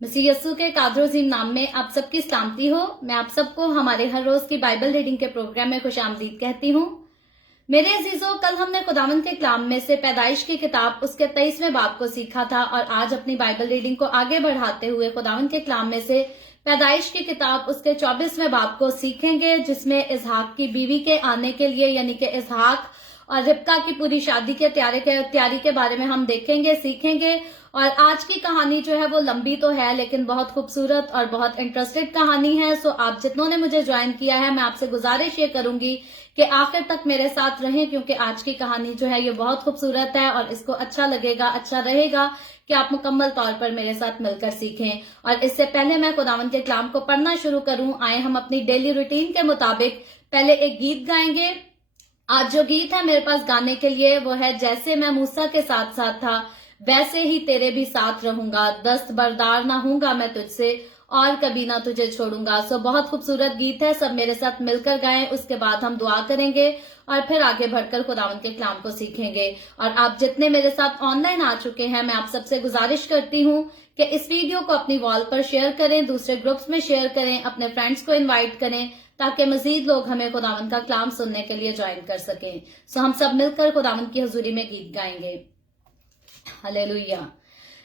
मसीह यस्सु के कादरोज़ीम नाम में आप सबकी सलामती हो। मैं आप सबको हमारे हर रोज की बाइबल रीडिंग के प्रोग्राम में खुशामदीद कहती हूँ। मेरे अजीजों, कल हमने खुदावंद के कलाम में से पैदाइश की किताब उसके 23वें बाब को सीखा था और आज अपनी बाइबल रीडिंग को आगे बढ़ाते हुए खुदावंद के कलाम में से पैदाइश की किताब उसके 24वें बाब को सीखेंगे, जिसमें इसहाक की बीवी के आने के लिए यानी कि इसहाक और रिबका की पूरी शादी के तैयारी के बारे में हम देखेंगे, सीखेंगे। और आज की कहानी जो है वो लंबी तो है लेकिन बहुत खूबसूरत और बहुत इंटरेस्टेड कहानी है। सो आप जितनों ने मुझे ज्वाइन किया है, मैं आपसे गुजारिश ये करूंगी कि आखिर तक मेरे साथ रहें, क्योंकि आज की कहानी जो है ये बहुत खूबसूरत है और इसको अच्छा लगेगा, अच्छा रहेगा कि आप मुकम्मल तौर पर मेरे साथ मिलकर सीखें। और इससे पहले मैं खुदावंद के कलाम को पढ़ना शुरू करूं, आए हम अपनी डेली रूटीन के मुताबिक पहले एक गीत गाएंगे। आज जो गीत है मेरे पास गाने के लिए वो है जैसे मैं मूसा के साथ साथ था वैसे ही तेरे भी साथ रहूंगा, दस्तबरदार ना हूंगा मैं तुझसे और कभी ना तुझे छोड़ूंगा। सो बहुत खूबसूरत गीत है, सब मेरे साथ मिलकर गाएं। उसके बाद हम दुआ करेंगे और फिर आगे बढ़कर खुदावंद के कलाम को सीखेंगे। और आप जितने मेरे साथ ऑनलाइन आ चुके हैं, मैं आप सबसे गुजारिश करती हूँ कि इस वीडियो को अपनी वॉल पर शेयर करें, दूसरे ग्रुप्स में शेयर करें, अपने फ्रेंड्स को इन्वाइट करें ताकि मजीद लोग हमें खुदावंद का कलाम सुनने के लिए ज्वाइन कर सकें। सो हम सब मिलकर खुदावंद की हजूरी में गीत गाएंगे। हालेलुया।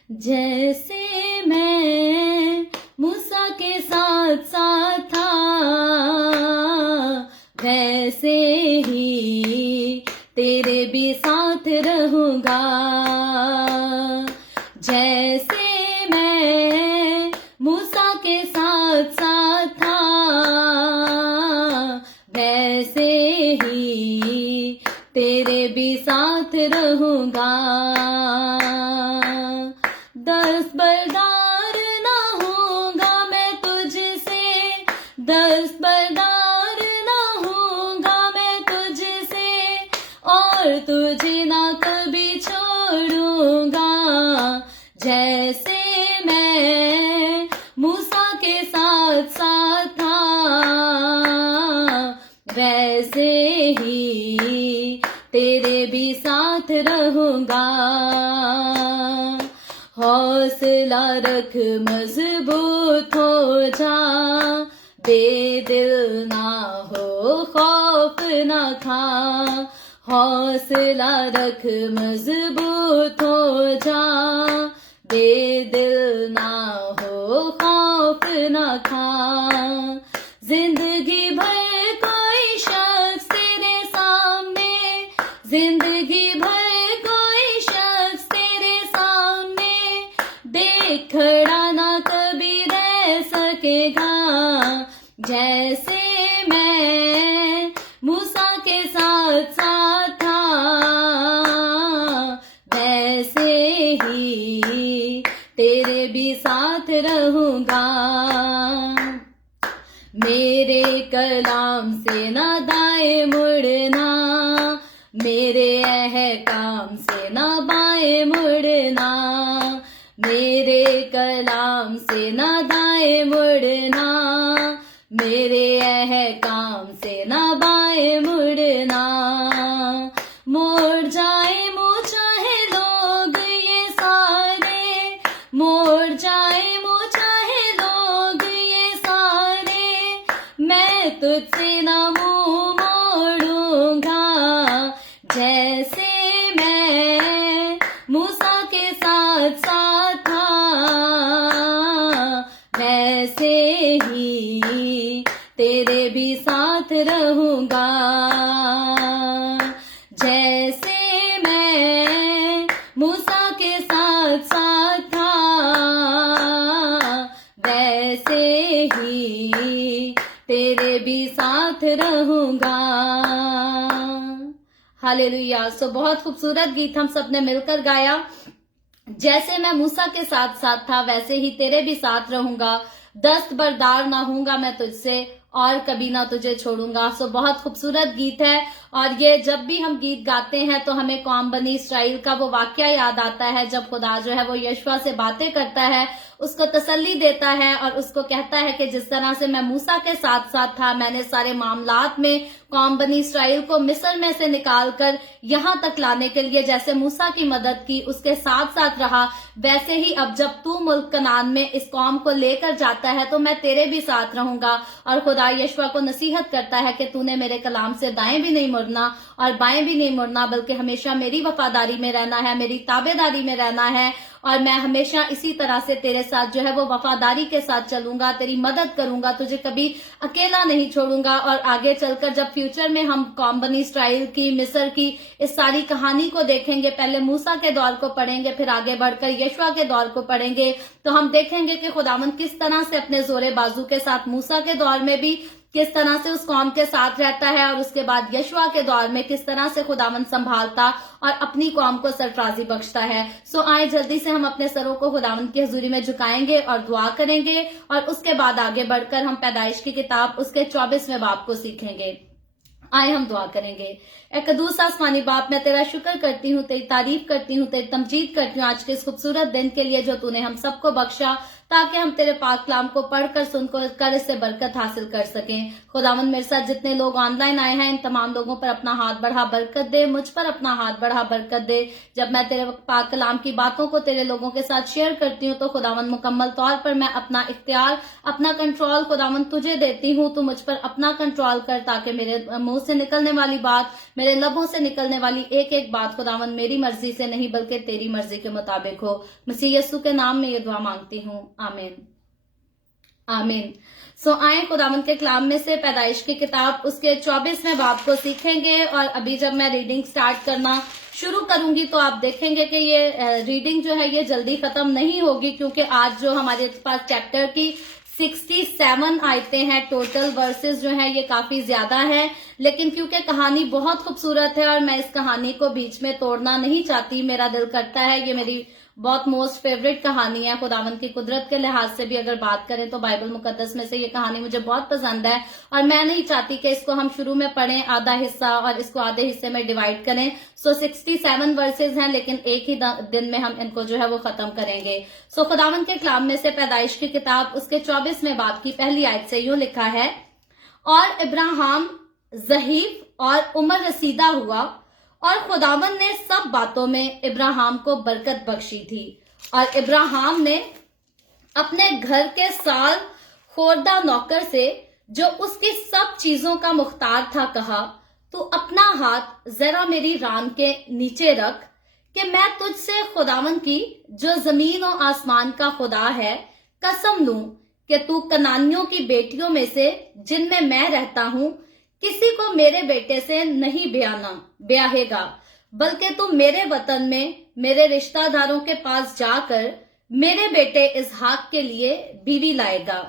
जैसे मैं मूसा के साथ साथ था वैसे ही तेरे भी साथ रहूंगा। जैसे मैं मूसा के साथ साथ था वैसे ही तेरे भी साथ रहूंगा। दस्तबरदार ना होगा मैं तुझसे, दस्तबरदार ना होगा मैं तुझसे और तुझे ना कभी छोड़ूंगा। जैसे मैं मूसा के साथ साथ था वैसे ही तेरे भी साथ रहूंगा। हौसला रख मजबूत हो जा, बेदिल ना हो खौफ ना खा। हौसला रख मजबूत हो जा, बेदिल ना हो खौफ ना खा। जिंदगी भर कोई शख्स तेरे सामने, जिंदगी भर खड़ा ना कभी रह सकेगा। जैसे मैं मूसा के साथ साथ था वैसे ही तेरे भी साथ रहूंगा। मेरे कलाम से ना दाएं मुड़ना, मेरे अहकाम से ना बाएं मुड़ना। मेरे कलाम से ना दाएं मुड़ना, मेरे अहकाम से ना बाएं मुड़ना। मोड़ जाए मुँह चाहे लोग ये सारे, मोड़ जाए मुँह चाहे लोग ये सारे, मैं तुझसे ना मुँह मोड़ूंगा। जैसे मैं मूसा के साथ साथ था वैसे ही तेरे भी साथ रहूंगा। जैसे मैं मूसा के साथ साथ था वैसे ही तेरे भी साथ रहूंगा। हालेलुया। सो बहुत खूबसूरत गीत हम सब ने मिलकर गाया। जैसे मैं मूसा के साथ साथ था वैसे ही तेरे भी साथ रहूंगा, दस्तबरदार ना हूंगा मैं तुझसे और कभी ना तुझे छोड़ूंगा। सो बहुत खूबसूरत गीत है اور یہ جب بھی ہم گیت گاتے ہیں تو ہمیں قوم بنی اسرائیل کا وہ واقعہ یاد آتا ہے جب خدا جو ہے وہ یشوع سے باتیں کرتا ہے، اس کو تسلی دیتا ہے اور اس کو کہتا ہے کہ جس طرح سے میں موسیٰ کے ساتھ ساتھ تھا، میں نے سارے معاملات میں قوم بنی اسرائیل کو مصر میں سے نکال کر یہاں تک لانے کے لیے جیسے موسیٰ کی مدد کی، اس کے ساتھ ساتھ رہا، ویسے ہی اب جب تو ملک کنعان میں اس قوم کو لے کر جاتا ہے تو میں تیرے بھی ساتھ رہوں گا۔ اور خدا یشوع کو نصیحت کرتا ہے کہ تو نے میرے کلام سے دائیں بھی نہیں مڑنا اور بائیں بھی نہیں مڑنا، بلکہ ہمیشہ میری وفاداری میں رہنا ہے، میری تابع داری میں رہنا ہے، اور میں ہمیشہ اسی طرح سے تیرے ساتھ جو ہے وہ وفاداری کے ساتھ چلوں گا، تیری مدد کروں گا، تجھے کبھی اکیلا نہیں چھوڑوں گا۔ اور آگے چل کر جب فیوچر میں ہم قوم بنی اسرائیل کی، مصر کی اس ساری کہانی کو دیکھیں گے، پہلے موسیٰ کے دور کو پڑھیں گے، پھر آگے بڑھ کر یشوع کے دور کو پڑھیں گے، تو ہم دیکھیں گے کہ خداوند کس طرح سے اپنے زور بازو کے ساتھ موسیٰ کے دور میں بھی کس طرح سے اس قوم کے ساتھ رہتا ہے، اور اس کے بعد یشوع کے دور میں کس طرح سے خداوند سنبھالتا اور اپنی قوم کو سرفرازی بخشتا ہے۔ سو آئیں جلدی سے ہم اپنے سروں کو خداوند کی حضوری میں جھکائیں گے اور دعا کریں گے، اور اس کے بعد آگے بڑھ کر ہم پیدائش کی کتاب اس کے 24ویں باب کو سیکھیں گے۔ آئے ہم دعا کریں گے۔ اے قدوس آسمانی باپ، میں تیرا شکر کرتی ہوں، تیری تعریف کرتی ہوں، تیری تمجید کرتی ہوں آج کے اس خوبصورت دن کے لیے جو تو نے ہم سب کو بخشا، تاکہ ہم تیرے پاک کلام کو پڑھ کر سن کر اس سے برکت حاصل کر سکیں۔ خداوند میرے ساتھ جتنے لوگ آن لائن آئے ہیں ان تمام لوگوں پر اپنا ہاتھ بڑھا برکت دے، مجھ پر اپنا ہاتھ بڑھا برکت دے۔ جب میں تیرے پاک کلام کی باتوں کو تیرے لوگوں کے ساتھ شیئر کرتی ہوں تو خداوند مکمل طور پر میں اپنا اختیار، اپنا کنٹرول خداوند تجھے دیتی ہوں، تو مجھ پر اپنا کنٹرول کر، تاکہ میرے منہ سے نکلنے والی بات، میرے لبوں سے نکلنے والی ایک ایک بات خداوند میری مرضی سے نہیں بلکہ تیری مرضی کے مطابق ہو۔ مسیح یسوع کے نام میں یہ دعا مانگتی ہوں، آمین آمین۔ سو آئیں خداوند کے کلام میں سے پیدائش کی کتاب اس کے 24ویں باب کو سیکھیں گے، اور ابھی جب میں ریڈنگ سٹارٹ کرنا شروع کروں گی تو آپ دیکھیں گے کہ یہ ریڈنگ جو ہے یہ جلدی ختم نہیں ہوگی، کیونکہ آج جو ہمارے پاس چیپٹر کی 67 آیتیں ہیں، ٹوٹل ورسز جو ہیں یہ کافی زیادہ ہے، لیکن کیونکہ کہانی بہت خوبصورت ہے اور میں اس کہانی کو بیچ میں توڑنا نہیں چاہتی، میرا دل کرتا ہے، یہ میری بہت موسٹ فیوریٹ کہانی ہے۔ خداوند کی قدرت کے لحاظ سے بھی اگر بات کریں تو بائبل مقدس میں سے یہ کہانی مجھے بہت پسند ہے، اور میں نہیں چاہتی کہ اس کو ہم شروع میں پڑھیں آدھا حصہ اور اس کو آدھے حصے میں ڈیوائیڈ کریں۔ سو 67 ورسز ہیں، لیکن ایک ہی دن میں ہم ان کو جو ہے وہ ختم کریں گے۔ سو خداوند کے کلام میں سے پیدائش کی کتاب اس کے 24ویں باب کی پہلی آیت سے یوں لکھا ہے، اور ابراہیم ضعیف اور عمر رسیدہ ہوا، اور خداوند نے سب باتوں میں ابراہیم کو برکت بخشی تھی، اور ابراہیم نے اپنے گھر کے سال خوردہ نوکر سے جو اس کی سب چیزوں کا مختار تھا کہا، تو اپنا ہاتھ ذرا میری ران کے نیچے رکھ کہ میں تجھ سے خداوند کی جو زمین و آسمان کا خدا ہے قسم لوں کہ تو کنانیوں کی بیٹیوں میں سے جن میں میں رہتا ہوں کسی کو میرے بیٹے سے نہیں بیاہے گا، بلکہ تو میرے وطن میں میرے رشتہ داروں کے پاس جا کر میرے بیٹے اسحاق کے لیے بیوی لائے گا۔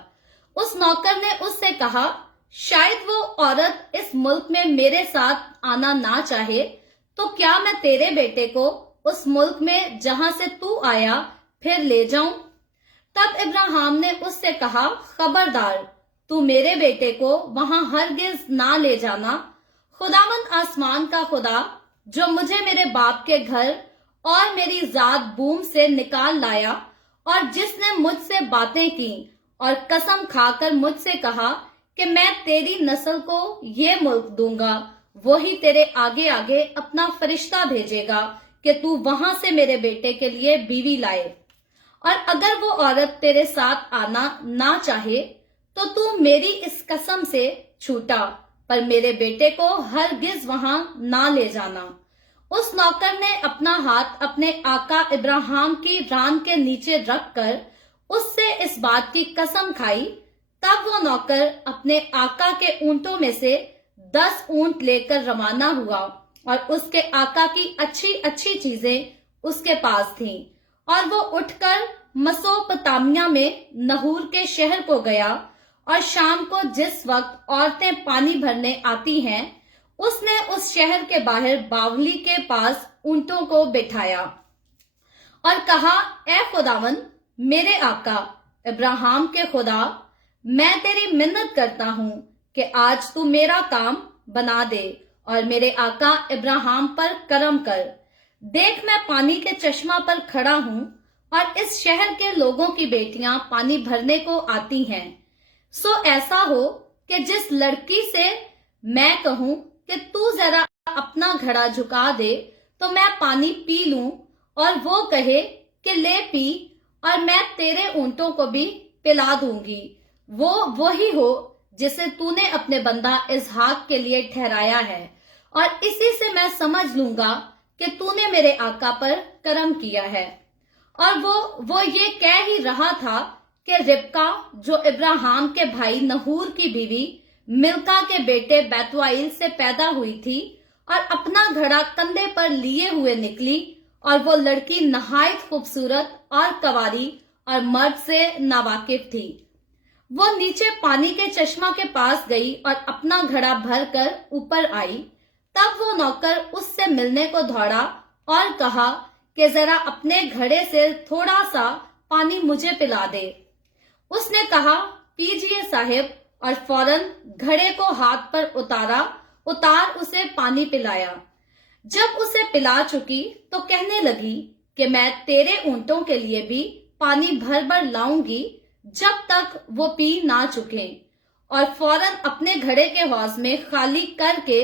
اس نوکر نے اس سے کہا، شاید وہ عورت اس ملک میں میرے ساتھ آنا نہ چاہے تو کیا میں تیرے بیٹے کو اس ملک میں جہاں سے تو آیا پھر لے جاؤں؟ تب ابراہیم نے اس سے کہا، خبردار، تو میرے بیٹے کو وہاں ہرگز نہ لے جانا۔ خداوند آسمان کا خدا جو مجھے میرے باپ کے گھر اور میری ذات بوم سے نکال لایا، اور جس نے مجھ سے باتیں کی اور قسم کھا کر مجھ سے کہا کہ میں تیری نسل کو یہ ملک دوں گا، وہی تیرے آگے آگے اپنا فرشتہ بھیجے گا کہ تو وہاں سے میرے بیٹے کے لیے بیوی لائے، اور اگر وہ عورت تیرے ساتھ آنا نہ چاہے تو میری اس قسم سے چھوٹا، پر میرے بیٹے کو ہرگز وہاں نہ لے جانا۔ اس نوکر نے اپنا ہاتھ اپنے آقا ابراہیم کی ران کے نیچے رکھ کر اس سے اس بات کی قسم کھائی۔ تب وہ نوکر اپنے آقا کے اونٹوں میں سے 10 اونٹ لے کر روانہ ہوا، اور اس کے آقا کی اچھی اچھی چیزیں اس کے پاس تھیں، اور وہ اٹھ کر مسوپتامیہ میں نہور کے شہر کو گیا، اور شام کو جس وقت عورتیں پانی بھرنے آتی ہیں اس نے اس شہر کے باہر باولی کے پاس اونٹوں کو بٹھایا اور کہا، اے خداوند میرے آقا ابراہیم کے خدا، میں تیری منت کرتا ہوں کہ آج تو میرا کام بنا دے، और मेरे आका इब्राहिम पर करम कर। देख मैं पानी के चश्मा पर खड़ा हूँ और इस शहर के लोगों की बेटियां पानी भरने को आती हैं। सो ऐसा हो कि जिस लड़की से मैं कहूँ कि तू जरा अपना घड़ा झुका दे तो मैं पानी पी लूं, और वो कहे कि ले पी और मैं तेरे ऊंटों को भी पिला दूंगी, वो वही हो जिसे तूने अपने बंदा इसहाक के लिए ठहराया है, और इसी से मैं समझ लूंगा कि तूने मेरे आका पर करम किया है। और वो ये कह ही रहा था कि रिबका, जो इब्राहिम के भाई नहूर की बीवी मिल्का के बेटे बैतुआइल से पैदा हुई थी, और अपना घड़ा कंधे पर लिए हुए निकली, और वो लड़की नहायत खूबसूरत और कवारी और मर्द से नावाकिफ थी। वो नीचे पानी के चश्मा के पास गई और अपना घड़ा भर कर ऊपर आई। तब वो नौकर उससे मिलने को दौड़ा और कहा कि जरा अपने घड़े से थोड़ा सा पानी मुझे पिला दे। उसने कहा, पीजिए साहिब, और फौरन घड़े को हाथ पर उतार उसे पानी पिलाया। जब उसे पिला चुकी तो कहने लगी कि मैं तेरे ऊंटों के लिए भी पानी भर भर लाऊंगी जब तक वो पी ना चुके। और फौरन अपने घड़े के हौज में खाली करके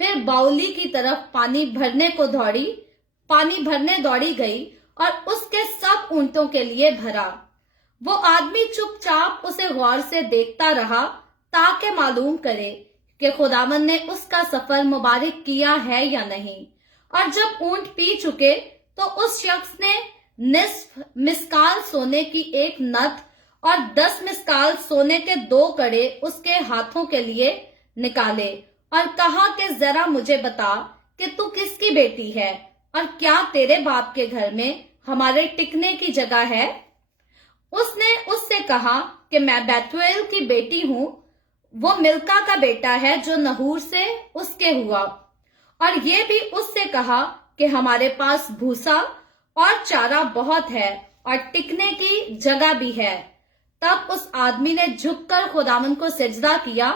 फिर बाउली की तरफ पानी भरने दौड़ी गई और उसके सब ऊंटों के लिए भरा। वो आदमी चुपचाप उसे गौर से देखता रहा ताकि मालूम करे कि खुदावन ने उसका सफर मुबारक किया है या नहीं। और जब ऊंट पी चुके तो उस शख्स ने निस्फ मिस्काल सोने की एक नथ और 10 मिस्काल सोने के 2 कड़े उसके हाथों के लिए निकाले और कहा कि जरा मुझे बता कि तू किसकी बेटी है और क्या तेरे बाप के घर में हमारे टिकने की जगह है। उसने उससे कहा कि मैं बैतुएल की बेटी हूँ, वो मिल्का का बेटा है जो नहूर से उसके हुआ। और ये भी उससे कहा कि हमारे पास भूसा और चारा बहुत है और टिकने की जगह भी है। तब उस आदमी ने झुककर खुदावन को सिजदा किया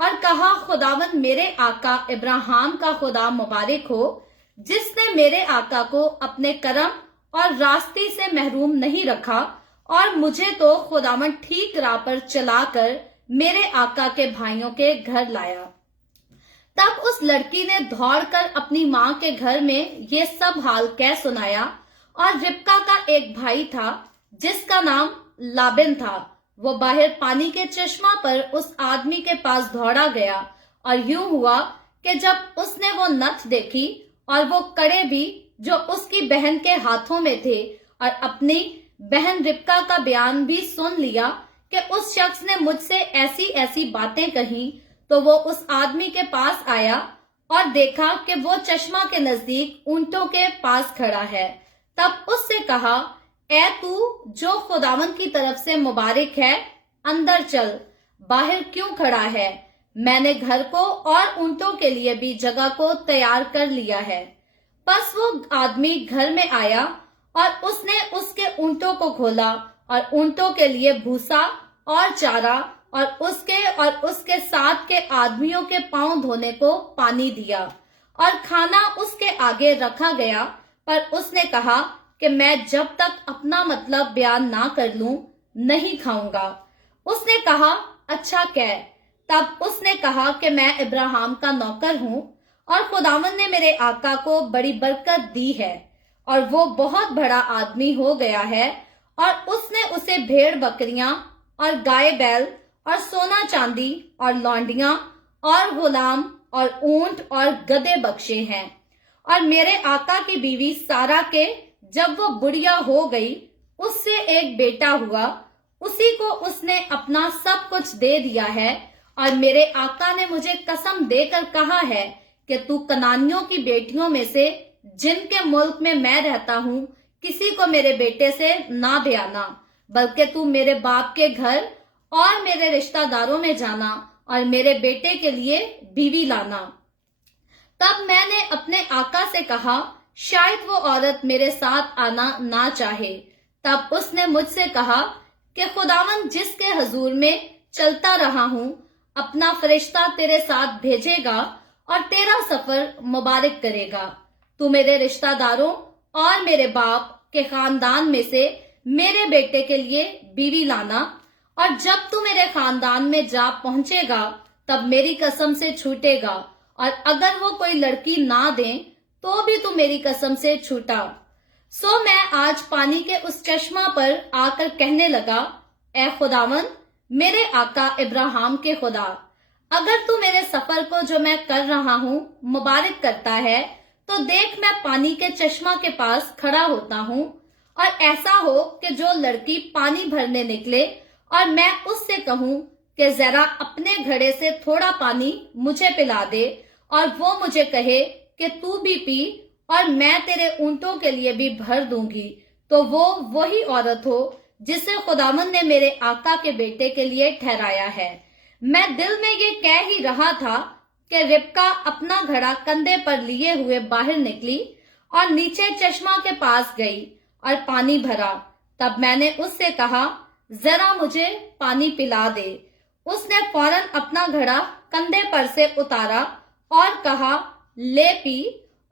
और कहा, खुदावन मेरे आका इब्राहिम का खुदा मुबारक हो, जिसने मेरे आका को अपने करम और रास्ते से महरूम नहीं रखा और मुझे तो खुदावन ठीक राह पर चलाकर मेरे आका के भाइयों के घर लाया। तब उस लड़की ने दौड़कर अपनी माँ के घर में ये सब हाल कह सुनाया। और रिबका का एक भाई था जिसका नाम लाबिन था। वो बाहर पानी के चश्मा पर उस आदमी के पास दौड़ा गया और यूं हुआ कि जब उसने वो नथ देखी और वो कड़े भी जो उसकी बहन के हाथों में थे और अपनी बहन रिबका का बयान भी सुन लिया कि उस शख्स ने मुझसे ऐसी ऐसी बातें कही, तो वो उस आदमी के पास आया और देखा कि वो चश्मा के नजदीक ऊंटों के पास खड़ा है। तब उससे कहा, ए तू जो खुदावन की तरफ से मुबारक है, अंदर चल, बाहर क्यों खड़ा है? मैंने घर को और ऊंटों के लिए भी जगह को तैयार कर लिया है। बस वो आदमी घर में आया और उसने उसके ऊंटों को खोला और ऊंटों के लिए भूसा और चारा और उसके साथ के आदमियों के पांव धोने को पानी दिया और खाना उसके आगे रखा गया। पर उसने कहा कि मैं जब तक अपना मतलब बयान ना कर लूं नहीं खाऊंगा। उसने कहा, अच्छा कह। तब उसने कहा कि मैं इब्राहिम का नौकर हूँ और खुदावन ने मेरे आका को बड़ी बरकत दी है और वो बहुत बड़ा आदमी हो गया है, और उसने उसे भेड़ बकरियां और गाय बैल और सोना चांदी और लौंडियां और गुलाम और ऊंट और गधे बख्शे हैं। और मेरे आका की बीवी सारा के जब वो बुढ़िया हो गई, उससे एक बेटा हुआ, उसी को उसने अपना सब कुछ दे दिया है। और मेरे आका ने मुझे कसम देकर कहा है कि तू कनानियों की बेटियों में से जिनके मुल्क में मैं रहता हूँ किसी को मेरे बेटे से ना ब्याना, बल्कि तू मेरे बाप के घर और मेरे रिश्तेदारों में जाना और मेरे बेटे के लिए बीवी लाना। तब मैंने अपने आका से कहा, शायद वो औरत मेरे साथ आना ना चाहे। तब उसने मुझसे कहा कि खुदावन जिसके हजूर में चलता रहा हूँ अपना फरिश्ता तेरे साथ भेजेगा اور تیرا سفر مبارک کرے گا۔ تو میرے رشتہ داروں اور میرے باپ کے خاندان میں سے میرے بیٹے کے لیے بیوی لانا، اور جب تو میرے خاندان میں جا پہنچے گا تب میری قسم سے چھوٹے گا، اور اگر وہ کوئی لڑکی نہ دیں تو بھی تو میری قسم سے چھوٹا۔ سو میں آج پانی کے اس چشمہ پر آ کر کہنے لگا، اے خداوند، میرے آقا ابراہیم کے خدا، اگر تو میرے سفر کو جو میں کر رہا ہوں مبارک کرتا ہے تو دیکھ میں پانی کے چشمہ کے پاس کھڑا ہوتا ہوں، اور ایسا ہو کہ جو لڑکی پانی بھرنے نکلے اور میں اس سے کہوں کہ ذرا اپنے گھڑے سے تھوڑا پانی مجھے پلا دے، اور وہ مجھے کہے کہ تو بھی پی اور میں تیرے اونٹوں کے لیے بھی بھر دوں گی، تو وہ وہی عورت ہو جسے خداوند نے میرے آقا کے بیٹے کے لیے ٹھہرایا ہے۔ میں دل میں یہ کہہ ہی رہا تھا کہ ربکا اپنا گھڑا کندھے پر لیے ہوئے باہر نکلی اور نیچے چشمہ کے پاس گئی اور پانی بھرا۔ تب میں نے اس سے کہا، ذرا مجھے پانی پلا دے۔ اس نے فوراً اپنا گھڑا کندھے پر سے اتارا اور کہا، لے پی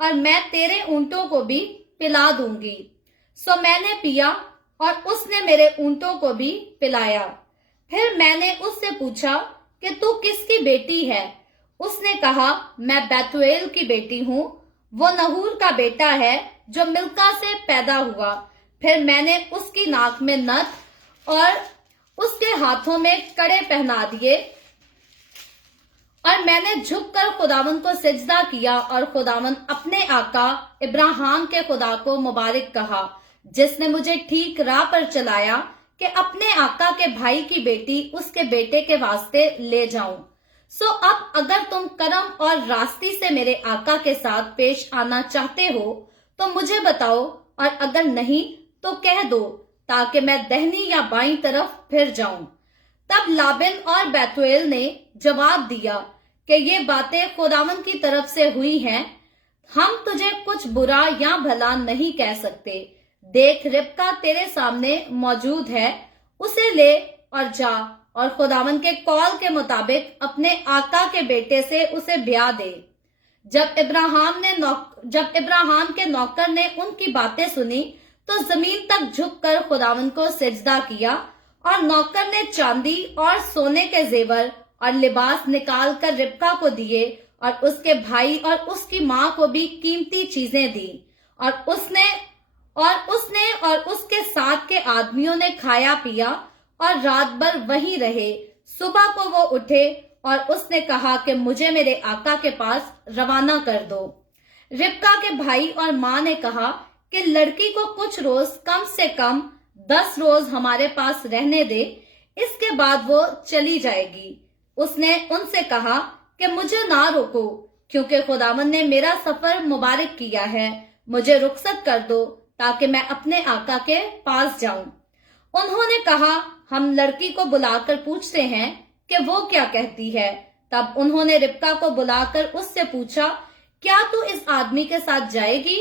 اور میں تیرے اونٹوں کو بھی پلا دوں گی۔ سو میں نے پیا اور اس نے میرے اونٹوں کو بھی پلایا۔ پھر میں نے اس سے پوچھا کہ تو کس کی بیٹی ہے؟ اس نے کہا، میں بیتویل کی بیٹی ہوں، وہ نہور کا بیٹا ہے جو ملکا سے پیدا ہوا۔ پھر میں نے اس کی ناک میں نتھ اور اس کے ہاتھوں میں کڑے پہنا دیے، اور میں نے جھک کر خداوند کو سجدہ کیا اور خداوند اپنے آقا ابراہیم کے خدا کو مبارک کہا، جس نے مجھے ٹھیک راہ پر چلایا کہ اپنے آقا کے بھائی کی بیٹی اس کے بیٹے کے واسطے لے جاؤں۔ سو اب اگر تم کرم اور راستی سے میرے آقا کے ساتھ پیش آنا چاہتے ہو تو مجھے بتاؤ، اور اگر نہیں تو کہہ دو تاکہ میں دہنی یا بائیں طرف پھر جاؤں۔ تب لابن اور بیتویل نے جواب دیا کہ یہ باتیں خداوند کی طرف سے ہوئی ہیں، ہم تجھے کچھ برا یا بھلا نہیں کہہ سکتے۔ دیکھ، ربکا تیرے سامنے موجود ہے، اسے لے اور جا، اور خداوند کے قول کے مطابق اپنے آقا کے بیٹے سے اسے بیاہ دے۔ جب ابراہیم کے نوکر نے ان کی باتیں سنی تو زمین تک جھک کر خداوند کو سجدہ کیا، اور نوکر نے چاندی اور سونے کے زیور اور لباس نکال کر ربکا کو دیے، اور اس کے بھائی اور اس کی ماں کو بھی قیمتی چیزیں دی، اور اس نے اور اس کے ساتھ کے آدمیوں نے کھایا پیا اور رات بھر وہیں رہے۔ صبح کو وہ اٹھے اور اس نے کہا کہ مجھے میرے آقا کے پاس روانہ کر دو۔ ربکا کے بھائی اور ماں نے کہا کہ لڑکی کو کچھ روز، کم سے کم 10 روز ہمارے پاس رہنے دے، اس کے بعد وہ چلی جائے گی۔ اس نے ان سے کہا کہ مجھے نہ روکو، کیونکہ خداوند نے میرا سفر مبارک کیا ہے، مجھے رخصت کر دو تاکہ میں اپنے آقا کے پاس جاؤں۔ انہوں نے کہا، ہم لڑکی کو بلا کر پوچھتے ہیں کہ وہ کیا کہتی ہے۔ تب انہوں نے ربکا کو بلا کر اس سے پوچھا، کیا تو اس آدمی کے ساتھ جائے گی؟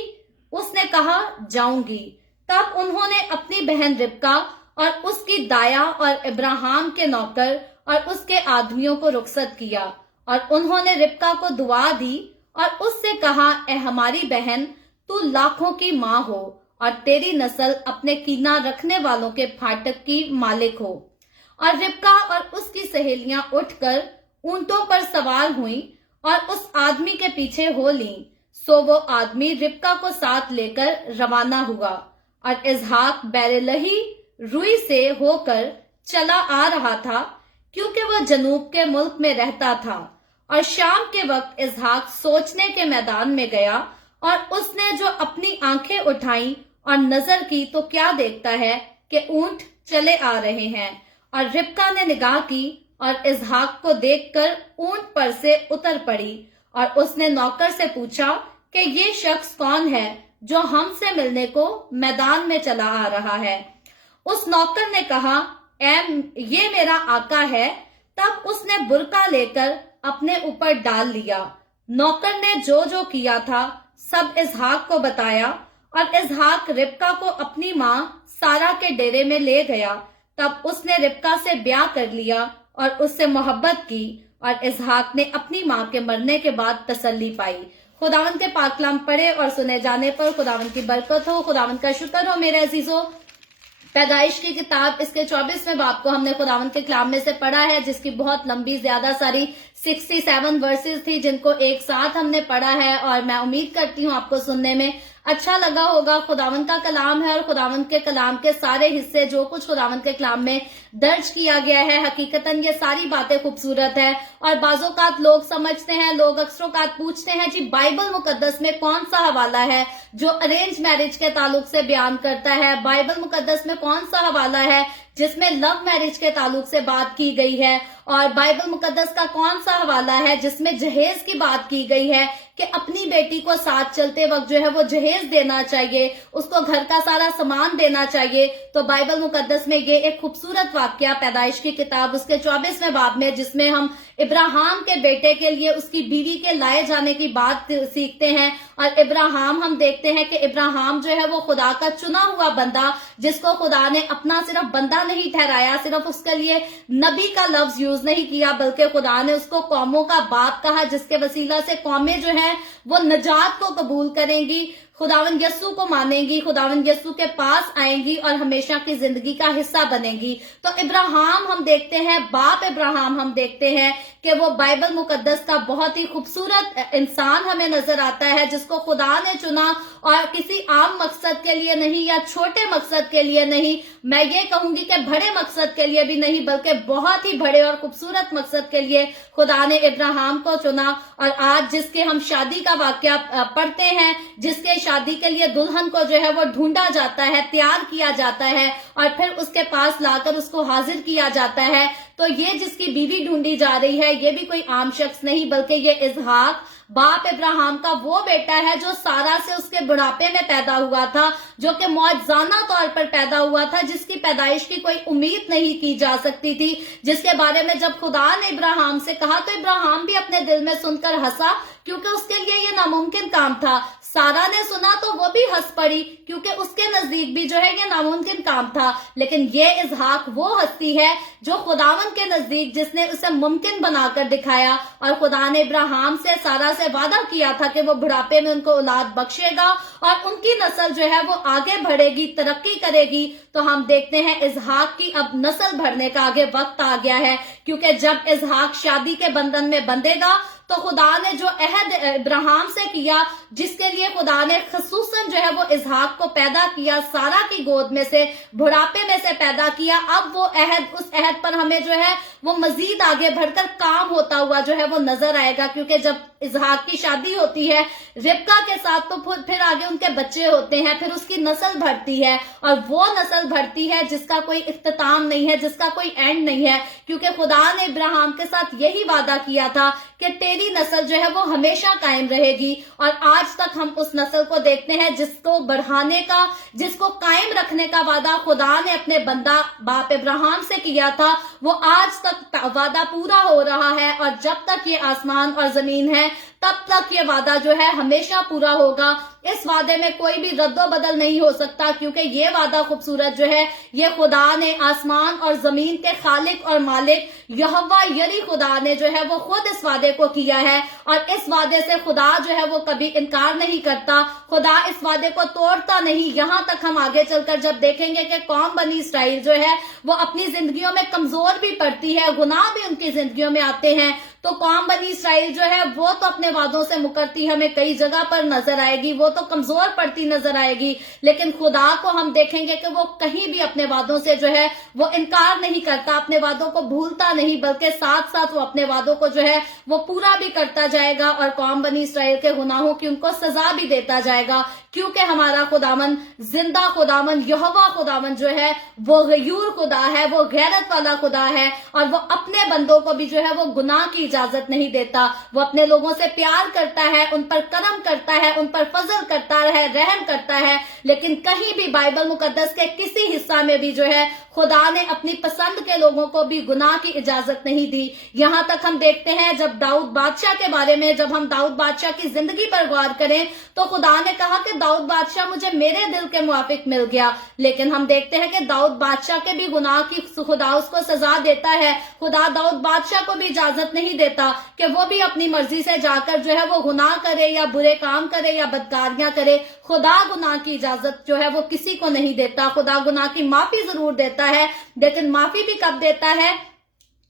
اس نے کہا، جاؤں گی۔ تب انہوں نے اپنی بہن ربکا اور اس کی دایا اور ابراہیم کے نوکر اور اس کے آدمیوں کو رخصت کیا، اور انہوں نے ربکا کو دعا دی اور اس سے کہا، اے ہماری بہن، تو لاکھوں کی ماں ہو اور تیری نسل اپنے کینہ رکھنے والوں کے پھاٹک کی مالک ہو۔ اور ربکا اور اس کی سہیلیاں اٹھ کر اونٹوں پر سوار ہوئیں اور اس آدمی کے پیچھے ہو لیں۔ سو وہ آدمی ربکا کو ساتھ لے کر روانہ ہوا، اور اسحاق بیرلہی روئی سے ہو کر چلا آ رہا تھا، کیونکہ وہ جنوب کے ملک میں رہتا تھا۔ اور شام کے وقت اسحاق سوچنے کے میدان میں گیا، اور اس نے جو اپنی آنکھیں اٹھائیں اور نظر کی تو کیا دیکھتا ہے کہ اونٹ چلے آ رہے ہیں، اور ربکا نے نگاہ کی اور اسحاق کو دیکھ کر اونٹ پر سے اتر پڑی، اور اس نے نوکر سے پوچھا کہ یہ شخص کون ہے جو ہم سے ملنے کو میدان میں چلا آ رہا ہے؟ اس نوکر نے کہا، یہ میرا آقا ہے۔ تب اس نے برقع لے کر اپنے اوپر ڈال لیا۔ نوکر نے جو جو کیا تھا سب اسحاق کو بتایا، اور اسحاق ربکا کو اپنی ماں سارا کے ڈیرے میں لے گیا۔ تب اس نے ربکا سے بیاہ کر لیا اور اس سے محبت کی، और इसहाक ने अपनी माँ के मरने के बाद तसल्ली पाई। खुदावंद के पाक कलाम पढ़े और सुने जाने पर खुदावंद की बरकत हो, खुदावंद का शुक्र हो। मेरे अजीजों, पैदाइश की किताब इसके 24वें बाब को हमने खुदावंद के कलाम में से पढ़ा है, जिसकी बहुत लंबी ज्यादा सारी 67 वर्सेस थी, जिनको एक साथ हमने पढ़ा है। और मैं उम्मीद करती हूँ आपको सुनने में अच्छा लगा होगा। खुदावंद का कलाम है और खुदावंद के कलाम के सारे हिस्से, जो कुछ खुदावंद के कलाम में दर्ज किया गया है, हकीकतन ये सारी बातें खूबसूरत है। और बाज़ोकात लोग समझते हैं, लोग अक्सरोकात पूछते हैं, जी बाइबल मुकद्दस में कौन सा हवाला है जो अरेंज मैरिज के ताल्लुक से बयान करता है? बाइबल मुकद्दस में कौन सा हवाला है जिसमें लव मैरिज के ताल्लुक से बात की गई है? और बाइबल मुकद्दस का कौन सा हवाला है जिसमें जहेज की बात की गई है कि अपनी बेटी को साथ चलते वक्त जो है वो जहेज देना चाहिए, उसको घर का सारा सामान देना चाहिए? तो बाइबल मुकद्दस में ये एक खूबसूरत वाकया पैदाइश की किताब उसके 24वें बाब में, जिसमें हम इब्राहिम के बेटे के लिए उसकी बीवी के लाए जाने की बात सीखते हैं। और इब्राहिम, हम देखते हैं कि इब्राहिम जो है वो खुदा का चुना हुआ बंदा, जिसको खुदा ने अपना सिर्फ बंदा नहीं ठहराया, सिर्फ उसके लिए नबी का लफ्ज यूज नहीं किया, बल्कि खुदा ने उसको कौमों का बाप कहा, जिसके वसीला से कौमें जो है वो नजात को कबूल करेंगी, खुदावन यस्सु को मानेंगी, खुदावन यस्सु के पास आएंगी और हमेशा की जिंदगी का हिस्सा बनेंगी। तो इब्राहिम हम देखते हैं, बाप इब्राहिम हम देखते हैं कि वो बाइबल मुकद्दस का बहुत ही खूबसूरत इंसान हमें नजर आता है, जिसको खुदा ने चुना और किसी आम मकसद के लिए नहीं या छोटे मकसद के लिए नहीं, मैं ये कहूंगी कि बड़े मकसद के लिए भी नहीं, बल्कि बहुत ही बड़े और खूबसूरत मकसद के लिए खुदा ने इब्राहिम को चुना। और आज जिसके हम शादी का वाकया पढ़ते हैं, जिसके शादी के लिए दुल्हन को जो है वो ढूंढा जाता है, तैयार किया जाता है और फिर उसके पास लाकर उसको हाजिर किया जाता है, तो ये जिसकी बीवी ढूंढी जा रही है, ये भी कोई आम शख्स नहीं, बल्कि ये इसहाक बाप इब्राहिम का वो बेटा है जो सारा से उसके बुढ़ापे में पैदा हुआ था, जो कि मौजजाना तौर पर पैदा हुआ था, जिसकी पैदाइश की कोई उम्मीद नहीं की जा सकती थी, जिसके बारे में जब खुदा ने इब्राहिम से कहा तो इब्राहिम भी अपने दिल में सुनकर हंसा, क्योंकि उसके लिए ये नामुमकिन काम था। सारा ने सुना तो वो भी हंस पड़ी, क्योंकि उसके नजदीक भी जो है ये नामुमकिन काम था। लेकिन ये इसहाक वो हस्ती है जो खुदावन के नजदीक, जिसने उसे मुमकिन बनाकर दिखाया। और खुदा ने इब्राहिम से, सारा से वादा किया था कि वो बुढ़ापे में उनको औलाद बख्शेगा और उनकी नस्ल जो है वो आगे बढ़ेगी, तरक्की करेगी। तो हम देखते हैं इसहाक की अब नस्ल बढ़ने का आगे वक्त आ गया है, क्योंकि जब इसहाक शादी के बंधन में बंधेगा तो खुदा ने जो अहद इब्राहिम से किया, जिसके लिए खुदा ने खसूसन जो है वो इसहाक को पैदा किया, सारा की गोद में से, बुढ़ापे में से पैदा किया, अब वो अहद, उस अहद पर हमें जो है वो मजीद आगे बढ़कर काम होता हुआ जो है वो नजर आएगा। क्योंकि जब इसहाक की शादी होती है रिबका के साथ, तो फिर आगे उनके बच्चे होते हैं, फिर उसकी नस्ल बढ़ती है, और वो नस्ल बढ़ती है जिसका कोई इख्तिताम नहीं है, जिसका कोई एंड नहीं है, क्योंकि खुदा ने इब्राहिम के साथ यही वादा किया था कि तेरी नस्ल जो है वो हमेशा कायम रहेगी। और आज तक हम उस नस्ल को देखते हैं जिसको बढ़ाने का, जिसको कायम रखने का वादा खुदा ने अपने बंदा बाप इब्राहिम से किया था, वो आज तक वादा पूरा हो रहा है। और जब तक ये आसमान और जमीन है, तब तक ये वादा जो है हमेशा पूरा होगा। इस वादे में कोई भी रद्दो बदल नहीं हो सकता, क्योंकि ये वादा खूबसूरत जो है, ये खुदा ने, आसमान और जमीन के खालिक और मालिक यहोवा यरी खुदा ने जो है वो खुद इस वादे को किया है। और इस वादे से खुदा जो है वो कभी इनकार नहीं करता, खुदा इस वादे को तोड़ता नहीं। यहाँ तक हम आगे चलकर जब देखेंगे कि कौम बनी इसराइल जो है वो अपनी जिंदगियों में कमजोर भी पड़ती है, गुनाह भी उनकी जिंदगियों में आते हैं, तो कौम बनी इसराइल जो है वो तो अपने वादों से मुकरती हमें कई जगह पर नजर आएगी, वो तो कमजोर पड़ती नजर आएगी। लेकिन खुदा को हम देखेंगे कि वो कहीं भी अपने वादों से जो है वो इनकार नहीं करता, अपने वादों को भूलता नहीं, बल्कि साथ साथ वो अपने वादों को जो है वो पूरा भी करता जाएगा और कौम बनी इसराइल के गुनाहों की उनको सजा भी देता जाएगा। क्योंकि हमारा खुदावन, जिंदा खुदावन, यहोवा खुदावन जो है वो गयूर खुदा है, वो गैरत वाला खुदा है, और वो अपने बंदों को भी जो है वो गुनाह की इजाजत नहीं देता। वो अपने लोगों से प्यार करता है, उन पर करम करता है, उन पर फजल करता है, रहम करता है। लेकिन कहीं भी बाइबल मुकद्दस के किसी हिस्सा में भी जो है खुदा ने अपनी पसंद के लोगों को भी गुनाह की इजाजत नहीं दी। यहाँ तक हम देखते हैं जब दाऊद बादशाह के बारे में, जब हम दाऊद बादशाह की जिंदगी पर गौर करें तो खुदा ने कहा कि दाऊद बादशाह मुझे मेरे दिल के मुआफिक मिल गया। लेकिन हम देखते हैं कि दाऊद बादशाह के भी गुनाह की खुदा उसको सजा देता है, खुदा दाऊद बादशाह को भी इजाजत नहीं देता कि वो भी अपनी मर्जी से जाकर जो है वो गुनाह करे या बुरे काम करे या बदकारियां करे। खुदा गुनाह की इजाजत जो है वो किसी को नहीं देता। खुदा गुनाह की माफी जरूर देता है, लेकिन माफी भी कब देता है?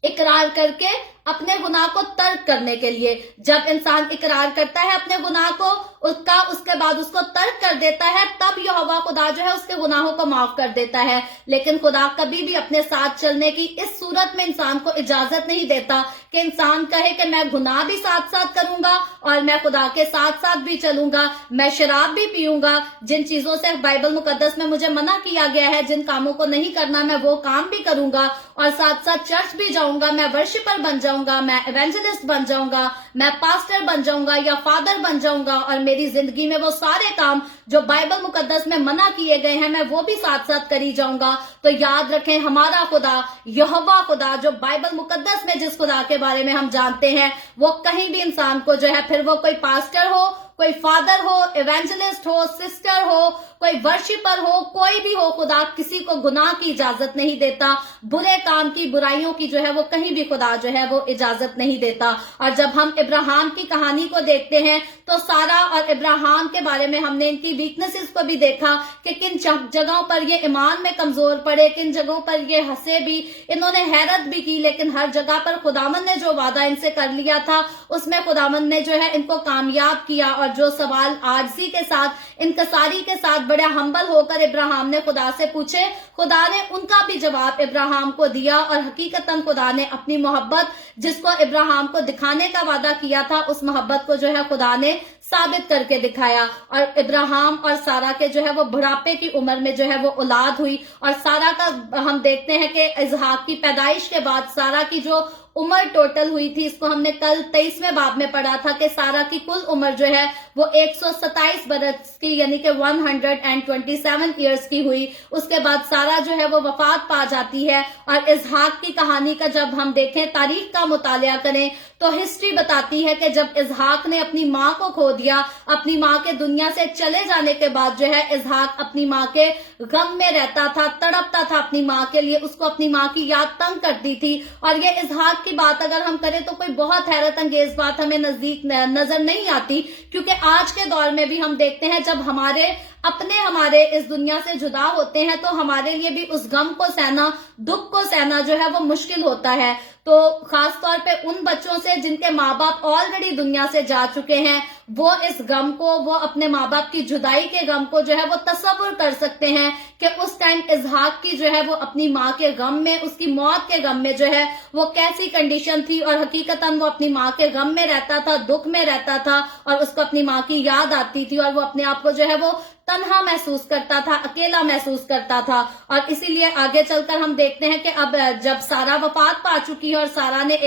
इकरार करके अपने गुनाह को तर्क करने के लिए। जब इंसान इकरार करता है अपने गुनाह को, उसके बाद उसको तर्क कर देता है, तब यहोवा खुदा जो है उसके गुनाहों को माफ कर देता है। लेकिन खुदा कभी भी अपने साथ चलने की इस सूरत में इंसान को इजाजत नहीं देता कि इंसान कहे कि मैं गुनाह भी साथ साथ करूंगा और मैं खुदा के साथ साथ भी चलूंगा, मैं शराब भी पीऊंगा, जिन चीजों से बाइबल मुकद्दस में मुझे मना किया गया है, जिन कामों को नहीं करना, मैं वो काम भी करूंगा और साथ साथ चर्च भी जाऊंगा, मैं वर्शिपर बन जाऊंगा, मैं एवेंजलिस्ट बन जाऊंगा, मैं पास्टर बन जाऊंगा या फादर बन जाऊंगा और मेरी जिंदगी में वो सारे काम जो बाइबल मुकद्दस में मना किए गए हैं मैं वो भी साथ साथ करी जाऊंगा। तो याद रखें, हमारा खुदा यहोवा खुदा जो बाइबल मुकद्दस में जिस खुदा के बारे में हम जानते हैं, वो कहीं भी इंसान को जो है, फिर वो कोई पास्टर हो, कोई फादर हो, एवेंजलिस्ट हो, सिस्टर हो, कोई वर्शिपर हो, कोई भी हो, खुदा किसी को गुनाह की इजाजत नहीं देता। बुरे काम की, बुराइयों की जो है वो कहीं भी खुदा जो है वो इजाजत नहीं देता। और जब हम इब्राहिम की कहानी को देखते हैं तो सारा और इब्राहिम के बारे में हमने इनकी वीकनेसेस को भी देखा कि किन जगहों पर ये ईमान में कमजोर पड़े, किन जगहों पर ये हंसे भी, इन्होंने हैरत भी की, लेकिन हर जगह पर खुदावंद ने जो वादा इनसे कर लिया था उसमें खुदावंद ने जो है इनको कामयाब किया। और जो सवाल आजिज़ी के साथ, इनकसारी के साथ, बड़ा हम्बल होकर इब्राहिम ने खुदा से पूछे, खुदा ने उनका भी जवाब इब्राहिम को दिया और हकीकतन खुदा ने अपनी मोहब्बत जिसको इब्राहिम को दिखाने का वादा किया था, उस मोहब्बत को जो है खुदा ने साबित करके दिखाया। और इब्राहिम और सारा के जो है वो बुढ़ापे की उम्र में जो है वो औलाद हुई। और सारा का हम देखते हैं कि इसहाक की पैदाइश के बाद सारा की जो उम्र टोटल हुई थी, इसको हमने कल 23वें बाब में पढ़ा था कि सारा की कुल उम्र जो है वो 127 बरस की यानी कि 127 ईयर्स की हुई। उसके बाद सारा जो है वो वफात पा जाती है। और इसहाक की कहानी का जब हम देखें, तारीख का मुतालिया करें, तो हिस्ट्री बताती है कि जब इसहाक ने अपनी माँ को खो दिया, अपनी माँ के दुनिया से चले जाने के बाद जो है इसहाक अपनी माँ के गम में रहता था, तड़पता था अपनी माँ के लिए, उसको अपनी माँ की याद तंग करती थी। और ये इसहाक की बात अगर हम करें तो कोई बहुत हैरत अंगेज बात हमें नजदीक नजर नहीं आती, क्योंकि आज के दौर में भी हम देखते हैं जब हमारे इस दुनिया से जुदा होते हैं तो हमारे लिए भी उस गम को सहना, दुख को सहना जो है वो मुश्किल होता है। तो खास तौर पे उन बच्चों से जिनके माँ बाप ऑलरेडी दुनिया से जा चुके हैं, वो इस गम को, वो अपने माँ बाप की जुदाई के गम को जो है वो तसव्वुर कर सकते हैं कि उस टाइम इसहाक की जो है वो अपनी माँ के गम में, उसकी मौत के गम में जो है वो कैसी कंडीशन थी। और हकीकतन वो अपनी माँ के गम में रहता था, दुख में रहता था और उसको अपनी माँ की याद आती थी और वो अपने आप को जो है वो तन्हा महसूस करता था, अकेला महसूस करता था। और इसीलिए आगे चलकर हम देखते हैं कि अब जब सारा वफात पा चुकी है और सारा ने